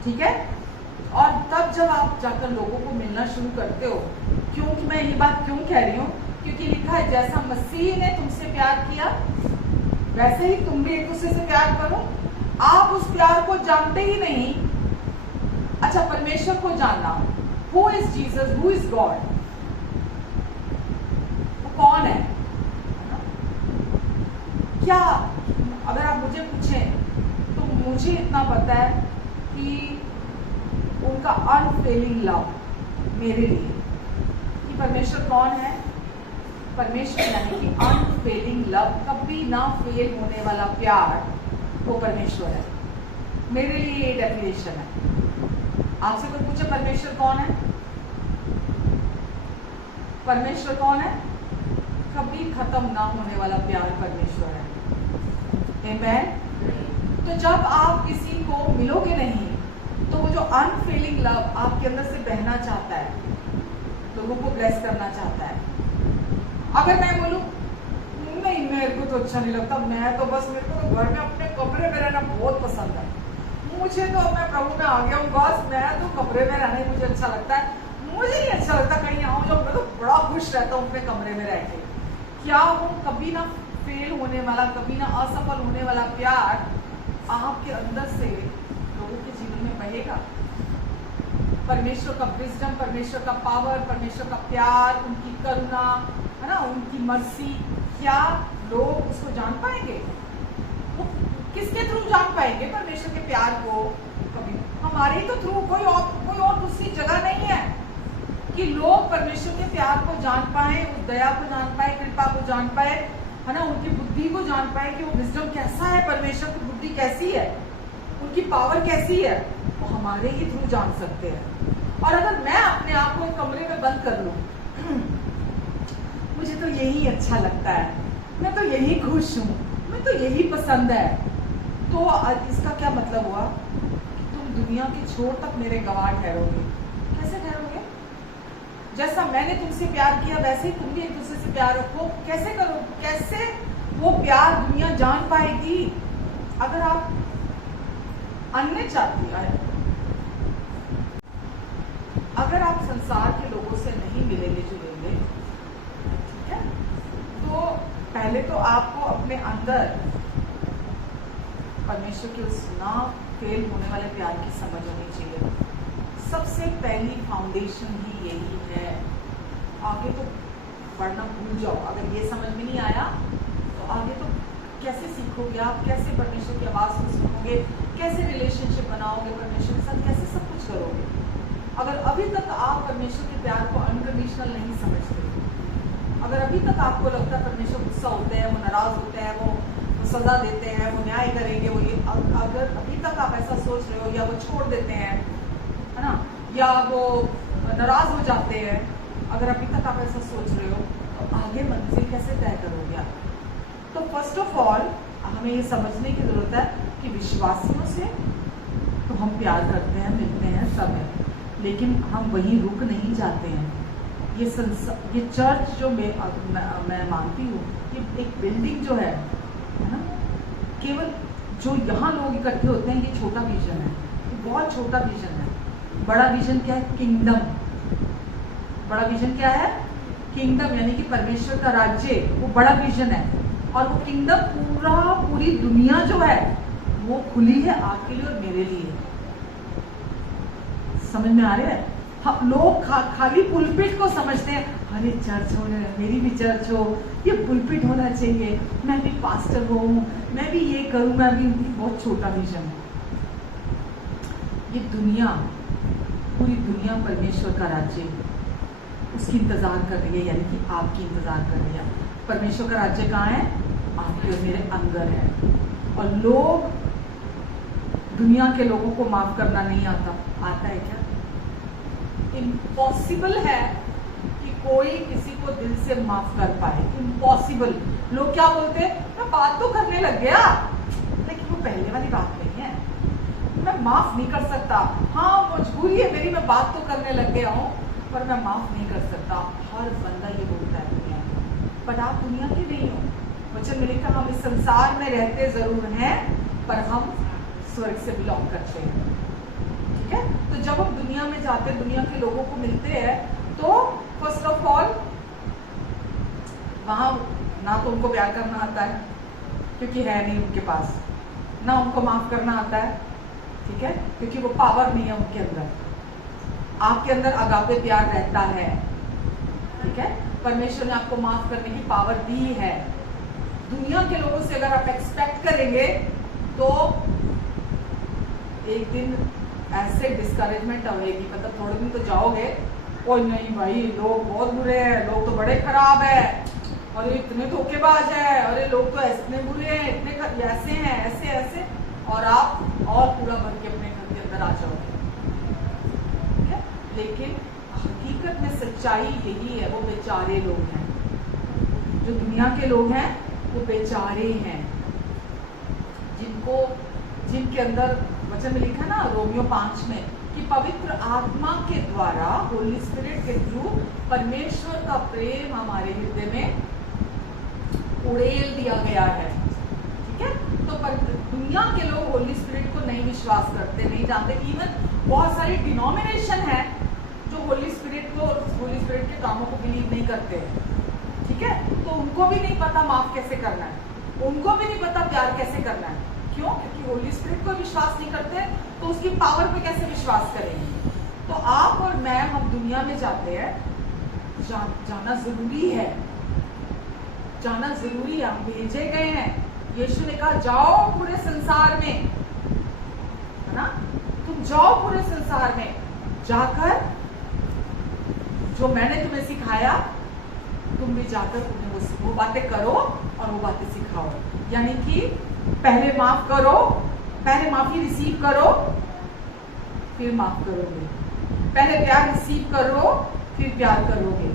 ठीक है, और तब जब आप जाकर लोगों को मिलना शुरू करते हो, क्योंकि मैं ये बात क्यों कह रही हूँ, क्योंकि लिखा है जैसा मसीह ने तुमसे प्यार किया वैसे ही तुम भी एक दूसरे से प्यार करो। आप उस प्यार को जानते ही नहीं। अच्छा, परमेश्वर को जानना, who is Jesus, who is God, वो कौन है? क्या अगर आप मुझे पूछें तो मुझे इतना पता है कि उनका अनफेलिंग लव मेरे लिए, कि परमेश्वर कौन है? परमेश्वर यानी कि अनफेलिंग लव, कभी ना फेल होने वाला प्यार, वो परमेश्वर है। मेरे लिए ये डेफिनेशन है। आपसे कोई पूछे परमेश्वर कौन है? परमेश्वर कौन है? कभी खत्म ना होने वाला प्यार परमेश्वर है। आमेन। तो जब आप किसी को मिलोगे नहीं, तो वो जो अनफेलिंग लव आपके अंदर से बहना चाहता है, लोगों को ब्लेस करना चाहता है। अगर मैं बोलूं नहीं, मेरे को तो अच्छा नहीं लगता, मैं तो बस, मेरे को तो घर में अपने कमरे में रहना बहुत पसंद है, मुझे तो मैं प्रभु में आ गया हूँ, बस मैं तो कमरे में रहना ही मुझे अच्छा लगता है, मुझे नहीं अच्छा लगता कहीं आऊँ जाऊँ, मैं तो बड़ा खुश रहता हूँ अपने कमरे में रह के। क्या वो कभी ना फेल होने वाला, कभी ना असफल होने वाला प्यार आपके अंदर से लोगों के जीवन में बहेगा? परमेश्वर का विजडम, परमेश्वर का पावर, परमेश्वर का प्यार, उनकी करुणा, है ना, उनकी मर्सी, क्या लोग उसको जान पाएंगे? वो किसके थ्रू जान पाएंगे परमेश्वर के प्यार को? कभी हमारे ही तो थ्रू, कोई और दूसरी जगह नहीं है कि लोग परमेश्वर के प्यार को जान पाए, उस दया को जान पाए, कृपा को जान पाए, है ना, उनकी बुद्धि को जान पाए कि वो विजडम कैसा है, परमेश्वर की बुद्धि कैसी है, उनकी पावर कैसी है, वो हमारे ही थ्रू जान सकते हैं। और अगर मैं अपने आप को एक कमरे में बंद कर लूं, मुझे तो यही अच्छा लगता है, मैं तो यही खुश हूँ, मैं तो यही पसंद है, तो इसका क्या मतलब हुआ? कि तुम दुनिया के छोर तक मेरे गवाह ठहरोगे। कैसे ठहरोगे? जैसा मैंने तुमसे प्यार किया वैसे ही तुम भी एक दूसरे से प्यार रखो। कैसे करो? कैसे वो प्यार दुनिया जान पाएगी? अगर आप अन्य जाति, अगर आप संसार के लोगों से नहीं मिलेंगे जुड़ेंगे, ठीक है, तो पहले तो आपको अपने अंदर परमेश्वर के उस ना फेल होने वाले प्यार की समझ होनी चाहिए। सबसे पहली फाउंडेशन ही यही है। आगे तो पढ़ना भूल जाओ, अगर ये समझ में नहीं आया तो आगे तो कैसे सीखोगे आप? कैसे परमेश्वर की आवाज़ को सुनोगे? कैसे रिलेशनशिप बनाओगे परमेश्वर के साथ? कैसे सब कुछ करोगे? अगर अभी तक आप परमेश्वर के प्यार को अनकंडीशनल नहीं समझते, अगर अभी तक आपको लगता है परमेश्वर गुस्सा होते हैं, वो नाराज होते हैं, वो सजा देते हैं, वो न्याय करेंगे, वो ये, अगर अभी तक आप ऐसा सोच रहे हो, या वो छोड़ देते हैं, है ना, या वो नाराज हो जाते हैं, अगर अभी तक आप ऐसा सोच रहे हो, तो आगे मंजिल कैसे तय करोगे आप? तो फर्स्ट ऑफ ऑल हमें ये समझने की जरूरत है कि विश्वासियों से तो हम प्यार करते हैं, मिलते हैं, सब है, लेकिन हम वहीं रुक नहीं जाते हैं। ये चर्च जो मैं मानती हूँ, ये एक बिल्डिंग जो है ना, केवल जो यहाँ लोग इकट्ठे होते हैं, ये छोटा विजन है, ये बहुत छोटा विजन है। बड़ा विजन क्या है? किंगडम। बड़ा विजन क्या है? किंगडम, यानी कि परमेश्वर का राज्य, वो बड़ा विजन है। और वो किंगडम पूरी दुनिया जो है वो खुली है आपके लिए और मेरे लिए। समझ में आ रहा है? लोग खाली पुलपिट को समझते हैं, अरे चर्च हो रहा है, मेरी भी चर्च हो, ये पुलपिट होना चाहिए, मैं भी पास्टर हूँ, मैं भी ये करूँ, मैं भी। बहुत छोटा विजन है। ये दुनिया, पूरी दुनिया परमेश्वर का राज्य, उसकी इंतजार कर रही है, यानी कि आपकी इंतजार कर रही है। परमेश्वर का राज्य कहाँ है? आपके और मेरे अंदर है। और लोग, दुनिया के लोगों को माफ करना नहीं आता। आता है क्या? इम्पॉसिबल है कि कोई किसी को दिल से माफ कर पाए। इम्पॉसिबल। लोग क्या बोलते हैं? मैं बात तो करने लग गया, लेकिन वो पहले वाली बात नहीं है। मैं माफ नहीं कर सकता। हाँ, मजबूरी है मेरी, मैं बात तो करने लग गया हूँ, पर मैं माफ नहीं कर सकता। हर बंदा ये बोलता है दुनिया में। पर आप दुनिया के नहीं हो। वचन में लिखा, हम इस संसार में रहते जरूर हैं, पर हम स्वर्ग से बिलोंग करते हैं। ठीक है? तो जब हम दुनिया में जाते हैं, दुनिया के लोगों को मिलते हैं, तो फर्स्ट ऑफ ऑल वहां ना तो उनको प्यार करना आता है, क्योंकि है नहीं उनके पास, ना उनको माफ करना आता है। ठीक है? क्योंकि वो पावर नहीं है उनके अंदर। आपके अंदर अगापे प्यार रहता है। ठीक है? परमेश्वर ने आपको माफ करने की पावर दी है। दुनिया के लोगों से अगर आप एक्सपेक्ट करेंगे तो एक दिन ऐसे डिस्करेजमेंट आएगी। मतलब थोड़े दिन तो जाओगे, ओ नहीं भाई, लोग बहुत बुरे हैं, लोग तो बड़े खराब है, और ये इतने धोखेबाज है, अरे लोग तो इतने बुरे हैं, इतने ऐसे हैं, ऐसे ऐसे, और आप और पूरा भर के अपने घर के अंदर आ जाओगे। ठीक है? लेकिन हकीकत में सच्चाई यही है, वो बेचारे लोग हैं। जो दुनिया के लोग हैं वो बेचारे हैं, जिनके अंदर वचन में लिखा ना रोमियो 5 में कि पवित्र आत्मा के द्वारा, होली स्पिरिट के थ्रू परमेश्वर का प्रेम हमारे हृदय में उड़ेल दिया गया है। ठीक है? तो दुनिया के लोग होली स्पिरिट को नहीं विश्वास करते, नहीं जानते। इवन बहुत सारी डिनोमिनेशन है जो होली स्पिरिट के कामों को बिलीव नहीं करते हैं। ठीक है? तो उनको भी नहीं पता माफ कैसे करना है, उनको भी नहीं पता प्यार कैसे करना है। क्यों? क्योंकि होली स्पिरिट को विश्वास नहीं करते, तो उसकी पावर पे कैसे विश्वास करेंगे? तो आप और मैं, हम दुनिया में जाते हैं, जाना जरूरी है, जाना जरूरी है। हम भेजे गए हैं। यीशु ने कहा जाओ पूरे संसार में, है ना? तुम जाओ पूरे संसार में, जाकर जो मैंने तुम्हें सिखाया तुम भी जाकर उन्हें वो बातें करो और वो बातें सिखाओ। यानी कि पहले माफ करो, पहले माफी रिसीव करो, फिर माफ करोगे। पहले प्यार रिसीव करो, फिर प्यार करोगे।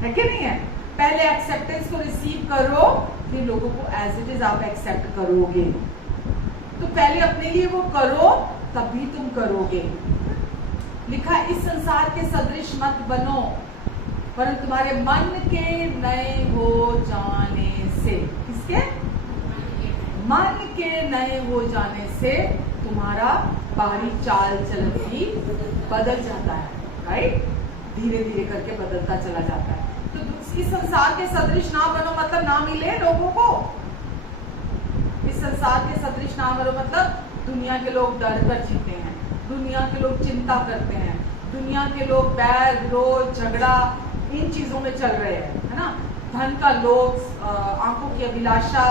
है कि नहीं है? पहले एक्सेप्टेंस को रिसीव करो, फिर लोगों को एज इट इज आप एक्सेप्ट करोगे। तो पहले अपने लिए वो करो, तभी तुम करोगे। लिखा, इस संसार के सदृश मत बनो, परंतु तुम्हारे मन के नए हो जाने से, किसके? मन के नए हो जाने से तुम्हारा बाहरी चाल चलन भी बदल जाता है। राइट? धीरे धीरे करके बदलता चला जाता है। तो इस संसार के सदृश ना बनो मतलब ना मिले लोगों को। इस संसार के सदृश ना बनो मतलब दुनिया के लोग डर कर जीते हैं, दुनिया के लोग चिंता करते हैं, दुनिया के लोग बैर विरोध झगड़ा इन चीजों में चल रहे हैं, है ना? धन का लोभ, आंखों की अभिलाषा,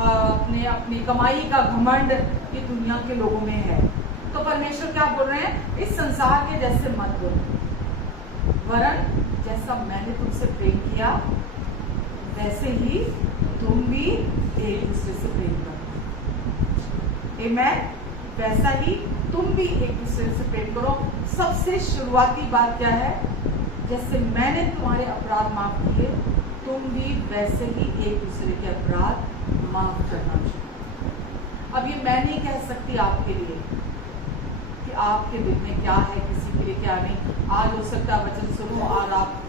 अपनी कमाई का घमंड, ये दुनिया के लोगों में है। तो परमेश्वर क्या बोल रहे हैं? इस संसार के जैसे मत बनो, वरन जैसा मैंने तुमसे प्रेम किया वैसे ही तुम भी एक दूसरे से प्रेम करो। आमेन? वैसा ही तुम भी एक दूसरे से प्रेम करो। सबसे शुरुआती बात क्या है? जैसे मैंने तुम्हारे अपराध माफ किए, तुम भी वैसे ही एक दूसरे के अपराध माफ करना चाहिए। अब ये मैं नहीं कह सकती आपके लिए कि आपके दिल में क्या है, किसी के लिए क्या नहीं। आज हो सकता है वचन सुनो और आप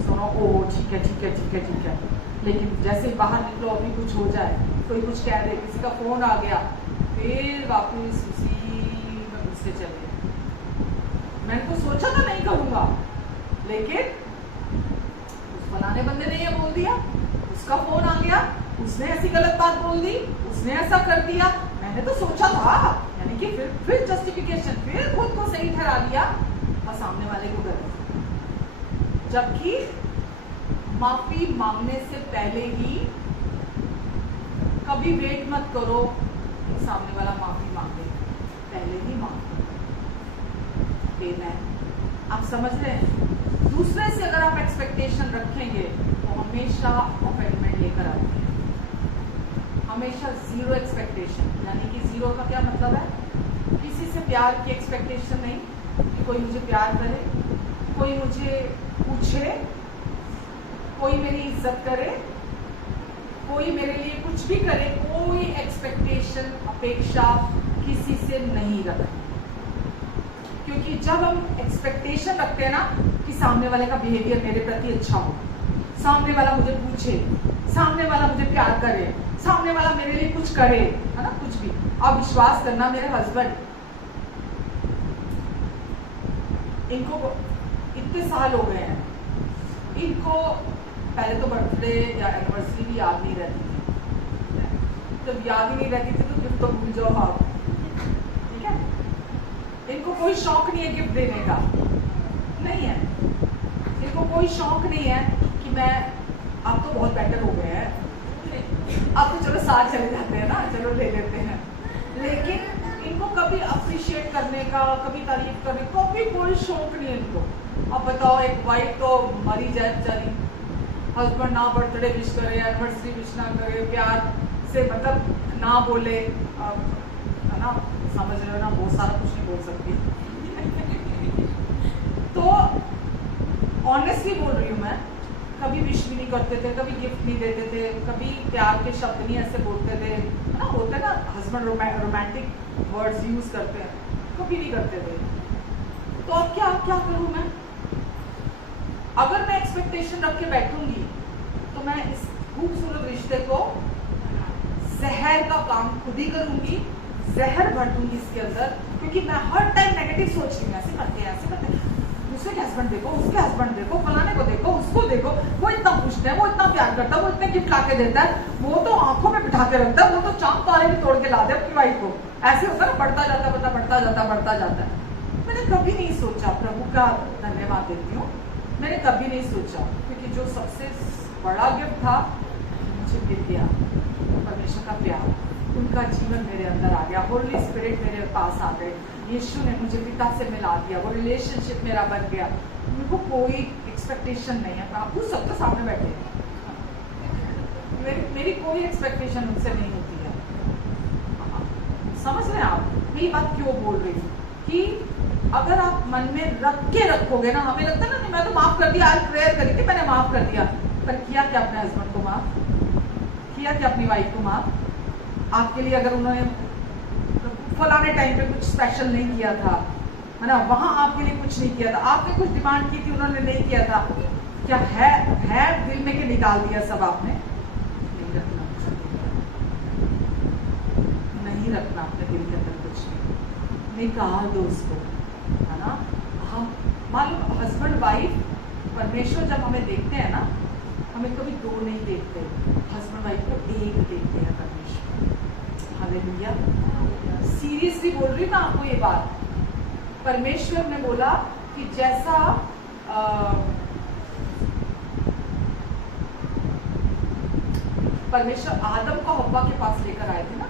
सुनो, ओ ठीक है ठीक है ठीक है ठीक है, लेकिन जैसे ही बाहर निकलो अभी कुछ हो जाए, कोई कुछ कह दे, किसी का फोन आ गया, फिर वापस उसी में घुसते चले। मैंने तो सोचा था नहीं करूंगा, लेकिन उस फलाने बंदे ने ये बोल दिया, उसका फोन आ गया, उसने ऐसी गलत बात बोल दी, उसने ऐसा कर दिया, मैंने तो सोचा था। यानी कि फिर जस्टिफिकेशन, फिर खुद को सही ठहरा लिया और सामने वाले को गलत। जबकि माफी मांगने से पहले ही कभी वेट मत करो कि सामने वाला माफी मांगे, पहले ही मांगो। आप समझ रहे हैं? दूसरे से अगर आप एक्सपेक्टेशन रखेंगे तो हमेशा ऑफेंडमेंट लेकर आते हैं। हमेशा जीरो एक्सपेक्टेशन, यानी कि जीरो का क्या मतलब है? किसी से प्यार की एक्सपेक्टेशन नहीं कि कोई मुझे प्यार करे, कोई मुझे पूछे, कोई मेरी इज्जत करे, कोई मेरे लिए कुछ भी करे, कोई एक्सपेक्टेशन अपेक्षा किसी से नहीं रखना। क्योंकि जब हम एक्सपेक्टेशन रखते हैं ना कि सामने वाले का बिहेवियर मेरे प्रति अच्छा हो, सामने वाला मुझे पूछे, सामने वाला मुझे प्यार करे, सामने वाला मेरे लिए कुछ करे, है ना, कुछ भी। अब विश्वास करना, मेरे हस्बैंड, इनको इतने साल हो गए हैं, इनको पहले तो बर्थडे या एनिवर्सरी भी याद नहीं रहती थी। जब याद ही नहीं रहती थी तो गिफ्ट तो भूल जाओ आप, ठीक है। इनको कोई शौक नहीं है गिफ्ट देने का, नहीं है। इनको कोई शौक नहीं है कि मैं, अब तो बहुत बेटर हो गए हैं, अब तो चलो साथ चले जाते हैं ना, चलो ले लेते हैं, लेकिन इनको कभी अप्रिशिएट करने का, कभी तारीफ करने का कभी कोई शौक नहीं है इनको। अब बताओ, एक वाइफ तो मरी जाए बेचारी, हस्बैंड ना बर्थडे विश करे, एनिवर्सरी विश ना करे, प्यार से मतलब ना बोले, है ना, समझ रहे हो ना, बहुत सारा कुछ नहीं बोल सकती। तो ऑनेस्टली बोल रही हूँ मैं, कभी विश भी नहीं करते थे, कभी गिफ्ट नहीं देते थे, कभी प्यार के शब्द नहीं ऐसे बोलते थे, है ना, होते ना हस्बैंड रोमांटिक वर्ड्स यूज करते हैं, कभी नहीं करते थे। तो अब क्या करूँ मैं? अगर मैं एक्सपेक्टेशन रख के बैठूंगी तो मैं इस खूबसूरत रिश्ते को जहर का काम खुद ही करूंगी, जहर भर दूंगी इसके अंदर, क्योंकि मैं हर टाइम नेगेटिव सोच रही हूँ, ऐसे करते हैं, ऐसे करते हैं, दूसरे के हस्बैंड देखो, उसके हस्बैंड देखो, फलाने को देखो, उसको देखो, वो इतना पूछते हैं, वो इतना प्यार करता है, वो इतने गिफ्ट ला के देता है, वो तो आंखों में बिठा के रखता है, वो तो चांद तारे भी तोड़ के ला दे अपनी वाइफ को। ऐसे होता है ना, बढ़ता जाता है। मैंने कभी नहीं सोचा, प्रभु का धन्यवाद देती हूँ, मैंने कभी नहीं सोचा, क्योंकि जो सबसे बड़ा गिफ्ट था मुझे मिल गया, परमेश्वर का प्यार, उनका जीवन मेरे अंदर आ गया, होली स्पिरिट मेरे पास आ गए, यीशु ने मुझे पिता से मिला दिया, वो रिलेशनशिप मेरा बन गया। उनको कोई एक्सपेक्टेशन नहीं है, आप पूछ सकते सामने बैठे, मेरी कोई एक्सपेक्टेशन उनसे नहीं होती है। समझ रहे हैं आप मैं ये बात क्यों बोल रही हूँ? कि अगर आप मन में रख के रखोगे ना, हमें लगता है ना, मैं तो माफ कर दिया, आज प्रेयर करी थी, मैंने माफ कर दिया, पर किया क्या अपने हस्बैंड को माफ? किया क्या अपनी वाइफ को माफ? आपके लिए अगर उन्होंने फलाने टाइम पे कुछ स्पेशल नहीं किया था, है ना, वहां आपके लिए कुछ नहीं किया था, आपने कुछ डिमांड की थी, उन्होंने नहीं किया था, क्या है दिल में के निकाल दिया सब आपने? नहीं रखना अपने दिल के अंदर कुछ नहीं, निकाल दो उसको, है ना। हम मान लो हस्बैंड वाइफ, परमेश्वर जब हमें देखते हैं ना, हमें कभी दो नहीं देखते, हस्बैंड वाइफ को एक देखते हैं परमेश्वर। हालेलुया, सीरियसली बोल रही हूँ ना आपको ये बात। परमेश्वर ने बोला कि जैसा परमेश्वर आदम को हव्वा के पास लेकर आए थे ना,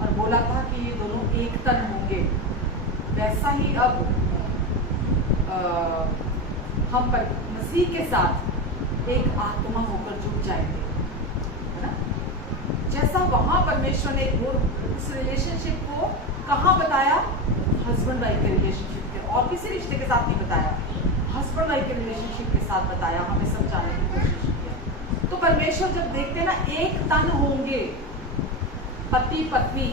और बोला था कि ये दोनों एक तन होंगे, वैसा ही अब हम मसीह के साथ एक आत्मा होकर जुड़ जाएंगे, है ना। जैसा वहां परमेश्वर ने उस रिलेशनशिप को कहाँ बताया? हस्बैंड वाइफ के रिलेशनशिप के, और किसी रिश्ते के साथ नहीं बताया, हस्बैंड वाइफ के रिलेशनशिप के साथ बताया, हमें समझाने की कोशिश की। तो परमेश्वर जब देखते हैं ना, एक तन होंगे, पति पत्नी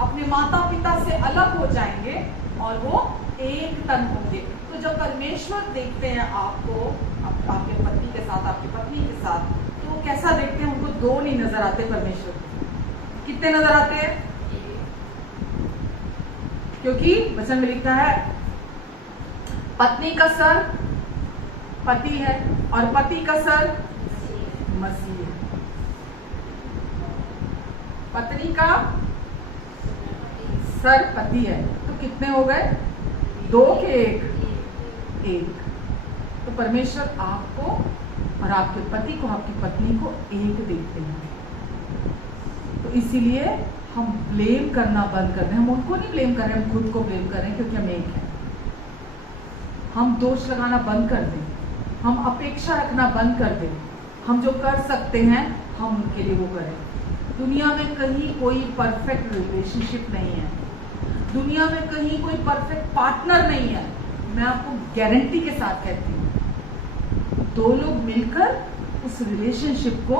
अपने माता पिता से अलग हो जाएंगे और वो एक तन होंगे। तो जब परमेश्वर देखते हैं आपको, आपके पति के साथ, आपकी पत्नी के साथ, तो वो कैसा देखते हैं? उनको दो नहीं नजर आते परमेश्वर, कितने नजर आते हैं? क्योंकि वचन में लिखा है पत्नी का सर पति है और पति का सर मसीह है। पत्नी का सर पति है, तो कितने हो गए? दो के एक। तो परमेश्वर आपको और आपके पति को, आपकी पत्नी को एक देखते हैं। तो इसीलिए हम ब्लेम करना बंद कर दें। हम उनको नहीं ब्लेम कर रहे, हम खुद को ब्लेम कर रहे हैं, क्योंकि हम एक हैं। हम दोष लगाना बंद कर दें हम अपेक्षा रखना बंद कर दें, हम जो कर सकते हैं हम उनके लिए वो करें। दुनिया में कहीं कोई परफेक्ट रिलेशनशिप नहीं है, दुनिया में कहीं कोई परफेक्ट पार्टनर नहीं है। मैं आपको गारंटी के साथ कहती हूँ, दो लोग मिलकर उस रिलेशनशिप को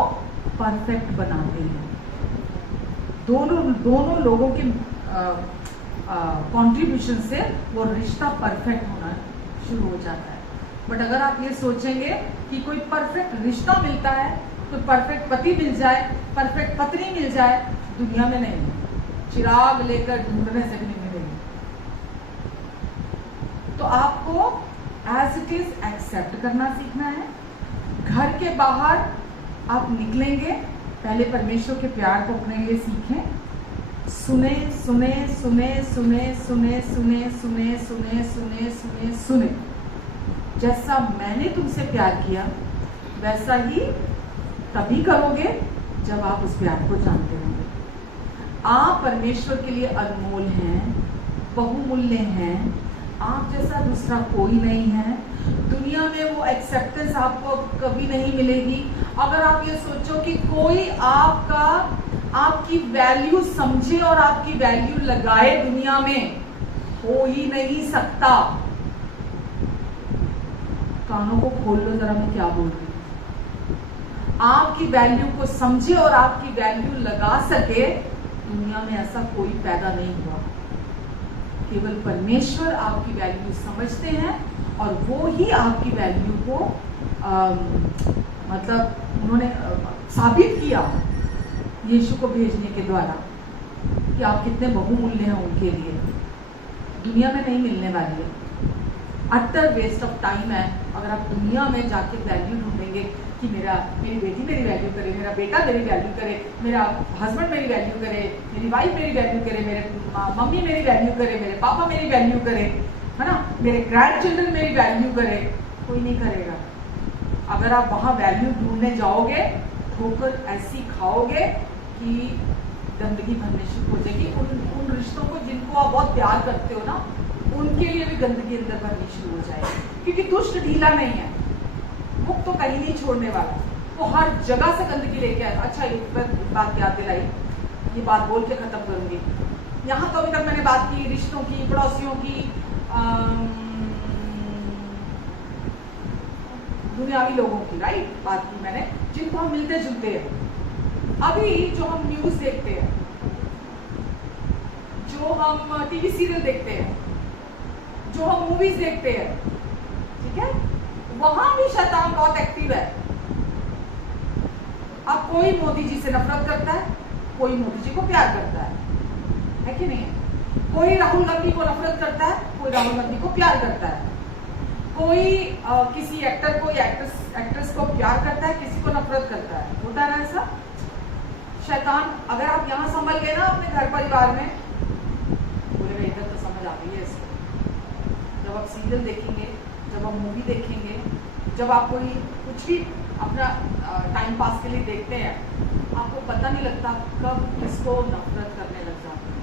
परफेक्ट बनाते हैं। दोनों लोगों के कंट्रीब्यूशन से वो रिश्ता परफेक्ट होना शुरू हो जाता है। बट अगर आप ये सोचेंगे कि कोई परफेक्ट रिश्ता मिलता है, कोई परफेक्ट पति मिल जाए, परफेक्ट पत्नी मिल जाए, दुनिया में नहीं, चिराग लेकर ढूंढने से भी नहीं मिलेगी। तो आपको एज इट इज एक्सेप्ट करना सीखना है। घर के बाहर आप निकलेंगे, पहले परमेश्वर के प्यार को अपने लिए सीखें। सुने सुने सुने सुने सुने सुने सुने सुने सुने सुने सुने, जैसा मैंने तुमसे प्यार किया वैसा ही तभी करोगे जब आप उस प्यार को जानते होंगे। आप परमेश्वर के लिए अनमोल हैं, बहुमूल्य हैं, आप जैसा दूसरा कोई नहीं है। दुनिया में वो एक्सेप्टेंस आपको कभी नहीं मिलेगी। अगर आप ये सोचो कि कोई आपकी वैल्यू समझे और आपकी वैल्यू लगाए, दुनिया में हो ही नहीं सकता। कानों को खोल लो जरा, मैं क्या बोल रही हूं। आपकी वैल्यू को समझे और आपकी वैल्यू लगा सके, दुनिया में ऐसा कोई पैदा नहीं हुआ। केवल परमेश्वर आपकी वैल्यू समझते हैं और वो ही आपकी वैल्यू को मतलब उन्होंने साबित किया यीशु को भेजने के द्वारा कि आप कितने बहुमूल्य हैं उनके लिए। दुनिया में नहीं मिलने वाली है, अटर वेस्ट ऑफ टाइम है अगर आप दुनिया में जाके वैल्यू ढूंढेंगे कि मेरी बेटी मेरी वैल्यू करे, मेरा बेटा मेरी वैल्यू करे, मेरा हस्बैंड मेरी वैल्यू करे, मेरी वाइफ मेरी वैल्यू करे, मेरे मम्मी मेरी वैल्यू करे, मेरे पापा मेरी वैल्यू करे, है ना, मेरे ग्रैंड चिल्ड्रन मेरी वैल्यू करे। कोई नहीं करेगा। अगर आप वहां वैल्यू ढूंढने जाओगे, ठोकर ऐसी खाओगे कि गंदगी भरने शुरू हो जाएगी। उन रिश्तों को जिनको आप बहुत प्यार करते हो ना, उनके लिए भी गंदगी अंदर भरनी शुरू हो जाएगी। क्योंकि दुष्ट ढीला नहीं है, वो तो कहीं नहीं छोड़ने वाला, वो हर जगह से गंदगी लेके आए। अच्छा, एक बात याद दिलाई, ये बात बोल के खत्म करूंगी। यहाँ तो अभी तक मैंने बात की रिश्तों की, पड़ोसियों की, दुनियावी लोगों की, राइट, बात की मैंने, जिनको हम मिलते जुलते हैं। अभी जो हम न्यूज देखते हैं, जो हम टीवी सीरियल देखते हैं, जो हम मूवीज देखते हैं, ठीक है, वहां भी शैतान बहुत एक्टिव है। अब कोई मोदी जी से नफरत करता है, कोई मोदी जी को प्यार करता है कि नहीं? कोई राहुल गांधी को नफरत करता है, कोई राहुल गांधी को प्यार करता है। कोई किसी एक्टर को या एक्ट्रेस को प्यार करता है, किसी को नफरत करता है। होता है ना ऐसा? शैतान, अगर आप यहाँ संभल गए ना अपने घर परिवार में, बोलेगा इधर तो समझ आ गई है इसको। जब आप सीरियल देखेंगे, जब आप मूवी देखेंगे, जब आप कोई कुछ भी अपना टाइम पास के लिए देखते हैं, आपको पता नहीं लगता कब किसको नफरत करने लग जाते हैं।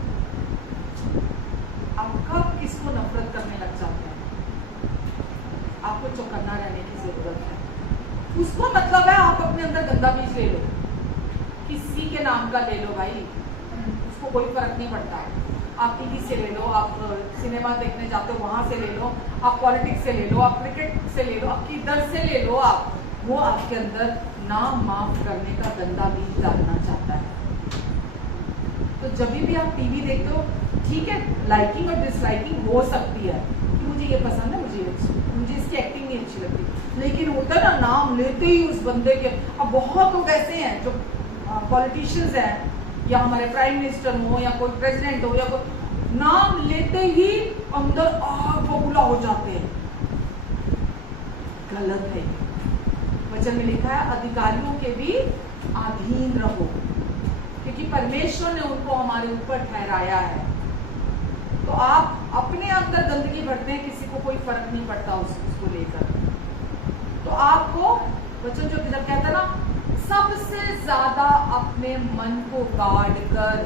आप कब किसको नफरत करने लग जाते हैं। आपको चौकन्ना रहने की जरूरत है। उसको मतलब है आप अपने अंदर गंदा बीज ले लो, किसी के नाम का ले लो भाई, उसको कोई फर्क नहीं पड़ता है। आप टीवी से ले लो, आप सिनेमा देखने जाते हो वहां से ले लो, आप पॉलिटिक्स से ले लो, आप क्रिकेट से ले लो, आप किधर से ले लो, आप वो आपके अंदर ना माफ करने का गंदा बीज डालना चाहता है। तो जब भी आप टीवी देखते हो, ठीक है, लाइकिंग और डिसलाइकिंग हो सकती है कि मुझे ये पसंद है, मुझे इसकी एक्टिंग नहीं अच्छी लगती, लेकिन होता है ना, नाम लेते ही उस बंदे के। अब बहुत लोग ऐसे हैं जो पॉलिटिशियंस हैं, या हमारे प्राइम मिनिस्टर हो या कोई प्रेसिडेंट हो, या कोई नाम लेते ही अंदर आग बबूला हो जाते हैं। गलत है। वचन में लिखा है अधिकारियों के भी अधीन रहो, क्योंकि परमेश्वर ने उनको हमारे ऊपर ठहराया है। तो आप अपने अंदर गंदगी भरते हैं, किसी को कोई फर्क नहीं पड़ता उसको लेकर। तो आपको वचन जो जब कहता है ना, सबसे ज्यादा अपने मन को गार्ड कर,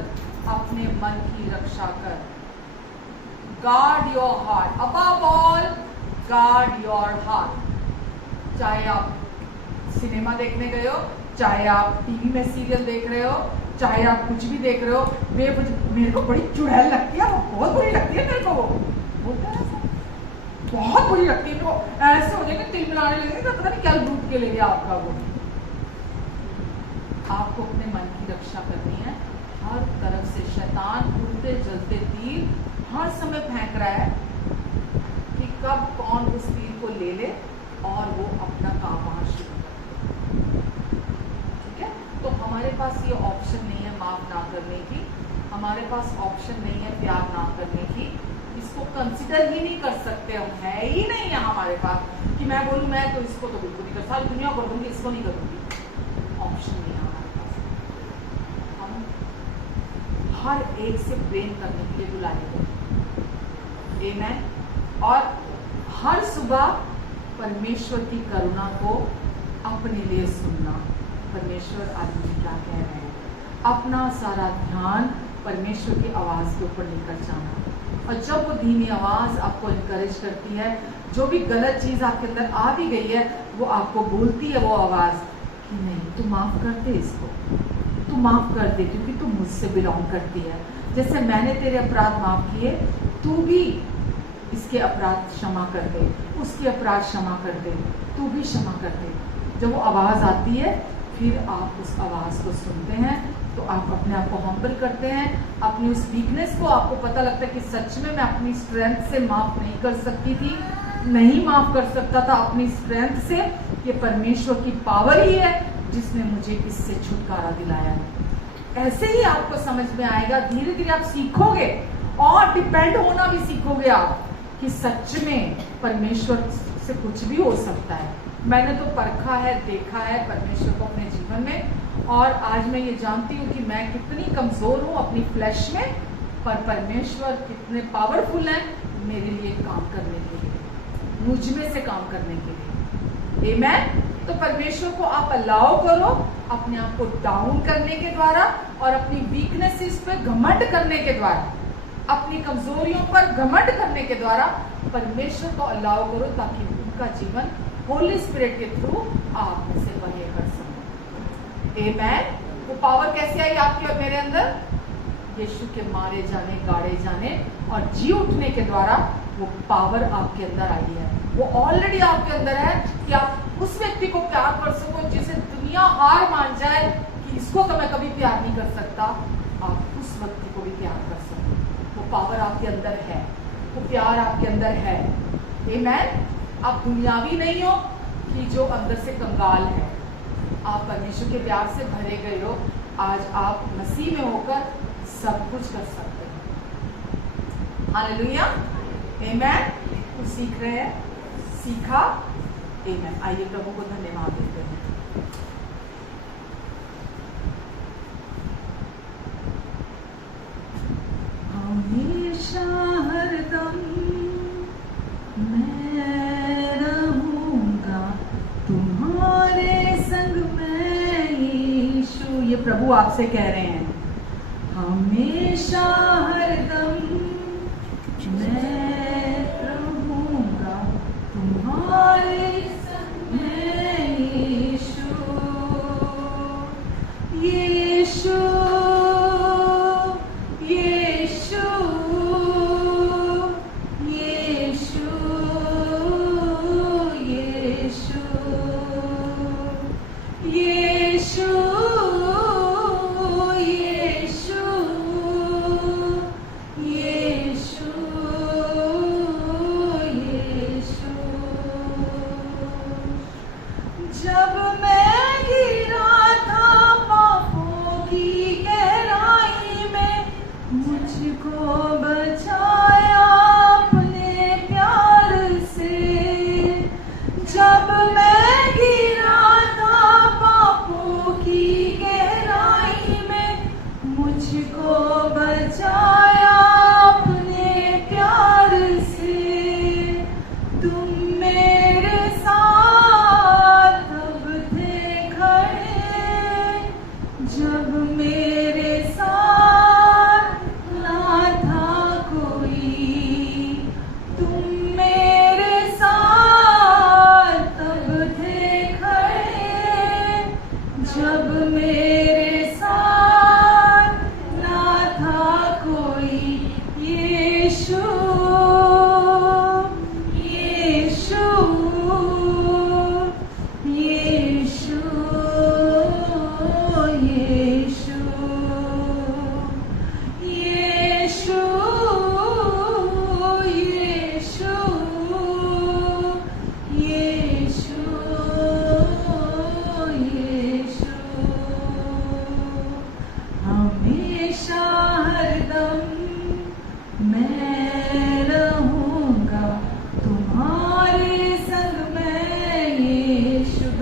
अपने मन की रक्षा कर। Guard your heart, above all guard your heart. चाहे आप सिनेमा देखने गए हो, चाहे आप टीवी में सीरियल देख रहे हो, चाहे आप कुछ भी देख रहे हो, मेरे को बड़ी चुड़ैल लगती है, वो बहुत बुरी लगती है मेरे को, वो बोलता है ऐसा, बहुत बुरी लगती है मेरे को, ऐसे हो जाएगा तिल मिलाने लगेगा, पता नहीं क्या लूट के ले गया आपका वो। आपको अपने मन की रक्षा करनी है। हर तरफ से शैतान उड़ते जलते तीर हर समय फेंक रहा है कि कब कौन उस तीर को ले ले और वो अपना काम वहां शुरू कर। ठीक है, तो हमारे पास ये ऑप्शन नहीं है माफ ना करने की, हमारे पास ऑप्शन नहीं है प्यार ना करने की, इसको कंसिडर ही नहीं कर सकते हम, है ही नहीं है हमारे पास कि मैं बोलूँ मैं तो इसको तो बिल्कुल नहीं कर, सारी दुनिया कर दूंगी, इसको नहीं करूंगी, ऑप्शन नहीं है हमारे पास। हम हर एक से प्रेम करने के लिए बुलाए गए, आमेन। और हर सुबह परमेश्वर की करुणा को अपने लिए सुनना। परमेश्वर आज मुझे क्या कह रहे हैं, अपना सारा ध्यान परमेश्वर की आवाज़ के ऊपर लेकर जाना। और जब वो धीमी आवाज़ आपको इनकरेज करती है, जो भी गलत चीज़ आपके अंदर आ भी गई है, वो आपको बोलती है वो आवाज़ कि नहीं तू माफ़ कर दे, इसको तू माफ़ कर दे, क्योंकि तू मुझसे बिलोंग करती है। जैसे मैंने तेरे अपराध माफ़ किए, तू भी इसके अपराध क्षमा कर दे, उसके अपराध क्षमा कर दे, तू भी क्षमा कर दे। जब वो आवाज़ आती है, फिर आप उस आवाज़ को सुनते हैं, तो आप अपने आप को हम्बल करते हैं, अपनी उस वीकनेस को आपको पता लगता है कि सच में मैं अपनी स्ट्रेंथ से माफ़ नहीं कर सकती थी, नहीं माफ़ कर सकता था अपनी स्ट्रेंथ से, ये परमेश्वर की पावर ही है जिसने मुझे इससे छुटकारा दिलाया है। ऐसे ही आपको समझ में आएगा, धीरे धीरे आप सीखोगे और डिपेंड होना भी सीखोगे आप कि सच में परमेश्वर से कुछ भी हो सकता है। मैंने तो परखा है, देखा है परमेश्वर को अपने जीवन में, और आज मैं ये जानती हूँ कि मैं कितनी कमज़ोर हूँ अपनी फ्लैश में, पर परमेश्वर कितने पावरफुल हैं मेरे लिए काम करने के लिए, मुझ में से काम करने के लिए, आमेन। तो परमेश्वर को आप अलाउ करो अपने आप को डाउन करने के द्वारा और अपनी वीकनेसेस पे घमंड करने के द्वारा, अपनी कमजोरियों पर घमंड करने के द्वारा परमेश्वर को अलाउ करो, ताकि उनका जीवन होली स्पिरिट के थ्रू आप में से बने कर सके, आमेन। वो पावर कैसे आई आपके और मेरे अंदर? यीशु के मारे जाने, गाड़े जाने और जी उठने के द्वारा वो पावर आपके अंदर आई है। वो ऑलरेडी आपके अंदर है कि आप उस व्यक्ति को प्यार कर सको जिसे दुनिया हार मान जाए कि इसको तो मैं कभी प्यार नहीं कर सकता, आप उस व्यक्ति को भी प्यार कर सको। वो पावर आपके अंदर है, वो प्यार आपके अंदर है, आमेन। आप दुनियावी नहीं हो कि जो अंदर से कंगाल है, आप परमेश्वर के प्यार से भरे गए हो। आज आप मसीह में होकर सब कुछ कर सकते हैं, हालेलुया, आमेन। कुछ सीख रहे हैं, सीखा, आमेन। आइए प्रभु को धन्यवाद देते हैं। हमेशा हरदम मैं रहूंगा तुम्हारे संग में यीशु, ये प्रभु आपसे कह रहे हैं, हमेशा हरदम मैं रहूंगा तुम्हारे संग में यीशु, यीशु, यीशु, यीशु, यीशु, यीशु, यीशु,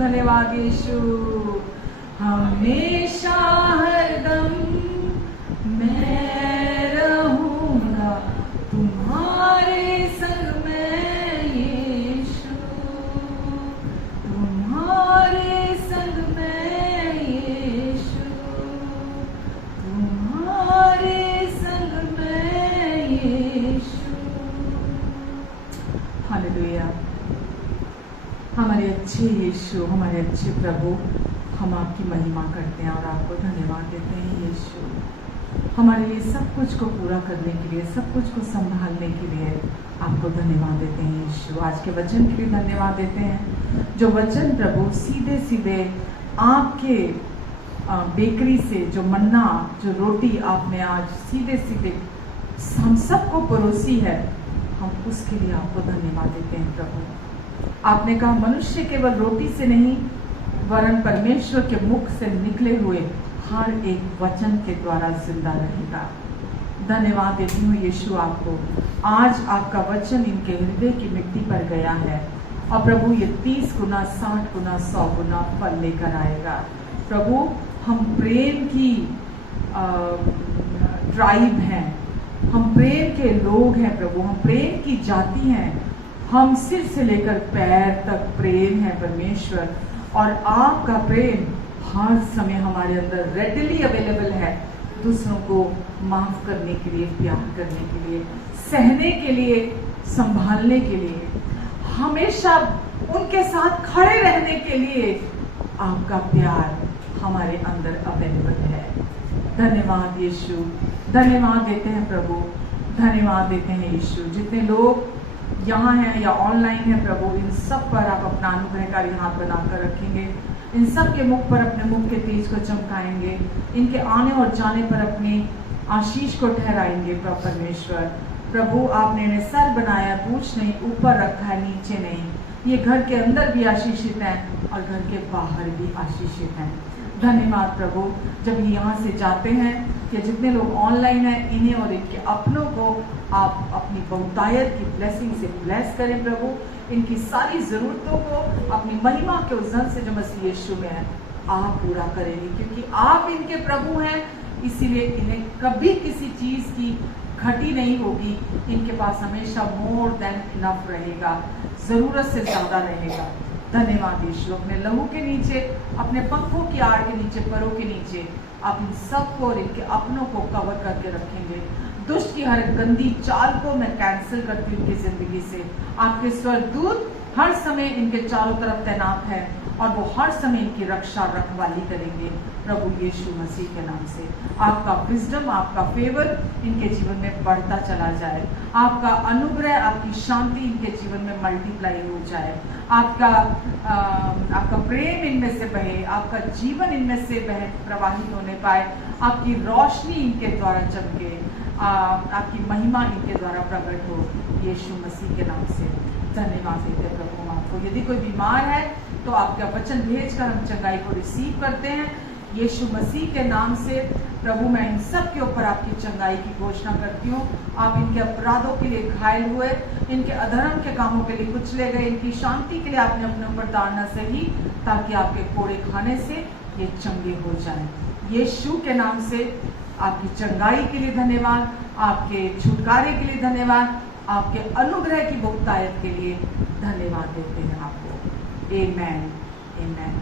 धन्यवाद यीशु। हमेशा हरदम मैं रहूंगा तुम्हारे संग में यीशु, तुम्हारे संग में यीशु, तुम्हारे संग में यीशु। हालेलुया। हमारे अच्छे यीशु, हमारे अच्छे प्रभु, हम आपकी महिमा करते हैं और आपको धन्यवाद देते हैं यीशु। हमारे लिए सब कुछ को पूरा करने के लिए, सब कुछ को संभालने के लिए आपको धन्यवाद देते हैं यीशु। आज के वचन के लिए धन्यवाद देते हैं, जो वचन प्रभु सीधे सीधे आपके बेकरी से जो मन्ना, जो रोटी आपने आज सीधे सीधे हम सबको परोसी है, हम उसके लिए आपको धन्यवाद देते हैं प्रभु। आपने कहा मनुष्य केवल रोटी से नहीं वरन परमेश्वर के मुख से निकले हुए हर एक वचन के द्वारा जिंदा रहेगा। धन्यवाद देती हूँ यीशु आपको। आज आपका वचन इनके हृदय की मिट्टी पर गया है और प्रभु ये 30 गुना, 60 गुना, 100 गुना फल लेकर आएगा। प्रभु हम प्रेम की ट्राइब हैं, हम प्रेम के लोग हैं प्रभु, हम प्रेम की जाति हैं। हम सिर से लेकर पैर तक प्रेम है परमेश्वर, और आपका प्रेम हर समय हमारे अंदर रेडिली अवेलेबल है, दूसरों को माफ करने के लिए, प्यार करने के लिए, सहने के लिए, संभालने के लिए, हमेशा उनके साथ खड़े रहने के लिए आपका प्यार हमारे अंदर अवेलेबल है। धन्यवाद यीशु, धन्यवाद देते हैं प्रभु, धन्यवाद देते हैं यीशु। जितने लोग यहाँ हैं या ऑनलाइन हैं प्रभु, इन सब पर आप अपना अनुग्रहकारी हाथ बनाकर रखेंगे, इन सब के मुख पर अपने मुख के तेज को चमकाएंगे, इनके आने और जाने पर अपनी आशीष को ठहराएंगे परमेश्वर। प्रभु आपने इन्हें सर बनाया, पूछ नहीं, ऊपर रखा है, नीचे नहीं। ये घर के अंदर भी आशीषित हैं और घर के बाहर भी आशीषित हैं। धन्यवाद प्रभु। जब ये यहाँ से जाते हैं कि जितने लोग ऑनलाइन हैं, इन्हें और इनके अपनों को आप अपनी बहुतायत की ब्लेसिंग से ब्लेस करें प्रभु। इनकी सारी ज़रूरतों को अपनी महिमा के उस धन से जो मसीह यीशु में है आप पूरा करेंगे, क्योंकि आप इनके प्रभु हैं, इसीलिए इन्हें कभी किसी चीज़ की घटी नहीं होगी। इनके पास हमेशा मोर देन इनफ रहेगा, ज़रूरत से ज़्यादा रहेगा। धन्यवाद यीशु। अपने लहू के नीचे, अपने पंखों की आड़ के नीचे, परों के नीचे आप इन सबको और इनके अपनों को कवर करके रखेंगे। दुष्ट की हर गंदी चाल को मैं कैंसिल करती हूँ इनकी जिंदगी से। आपके स्वर्गदूत हर समय इनके चारों तरफ तैनात है और वो हर समय इनकी रक्षा रखवाली करेंगे प्रभु यीशु मसीह के नाम से। आपका विजडम, आपका फेवर इनके जीवन में बढ़ता चला जाए, आपका अनुग्रह, आपकी शांति इनके जीवन में मल्टीप्लाई हो जाए, आपका प्रेम इनमें से बहे, आपका जीवन इनमें से बहे, प्रवाहित होने पाए, आपकी रोशनी इनके द्वारा चमके, आपकी महिमा इनके द्वारा प्रकट हो यीशु मसीह के नाम से। धन्यवाद देते हैं प्रभु आपको। यदि कोई बीमार है तो आपका वचन भेजकर हम चंगाई को रिसीव करते हैं यीशु मसीह के नाम से। प्रभु मैं इन सब के ऊपर आपकी चंगाई की घोषणा करती हूँ। आप इनके अपराधों के लिए घायल हुए, इनके अधर्म के कामों के लिए कुचले गए, इनकी शांति के लिए आपने अपने ऊपर ताड़ना सही, ताकि आपके कोड़े खाने से ये चंगे हो जाएं। यीशु के नाम से आपकी चंगाई के लिए धन्यवाद, आपके छुटकारे के लिए धन्यवाद, आपके अनुग्रह की बहुतायत के लिए धन्यवाद देते हैं आपको। आमेन, आमेन।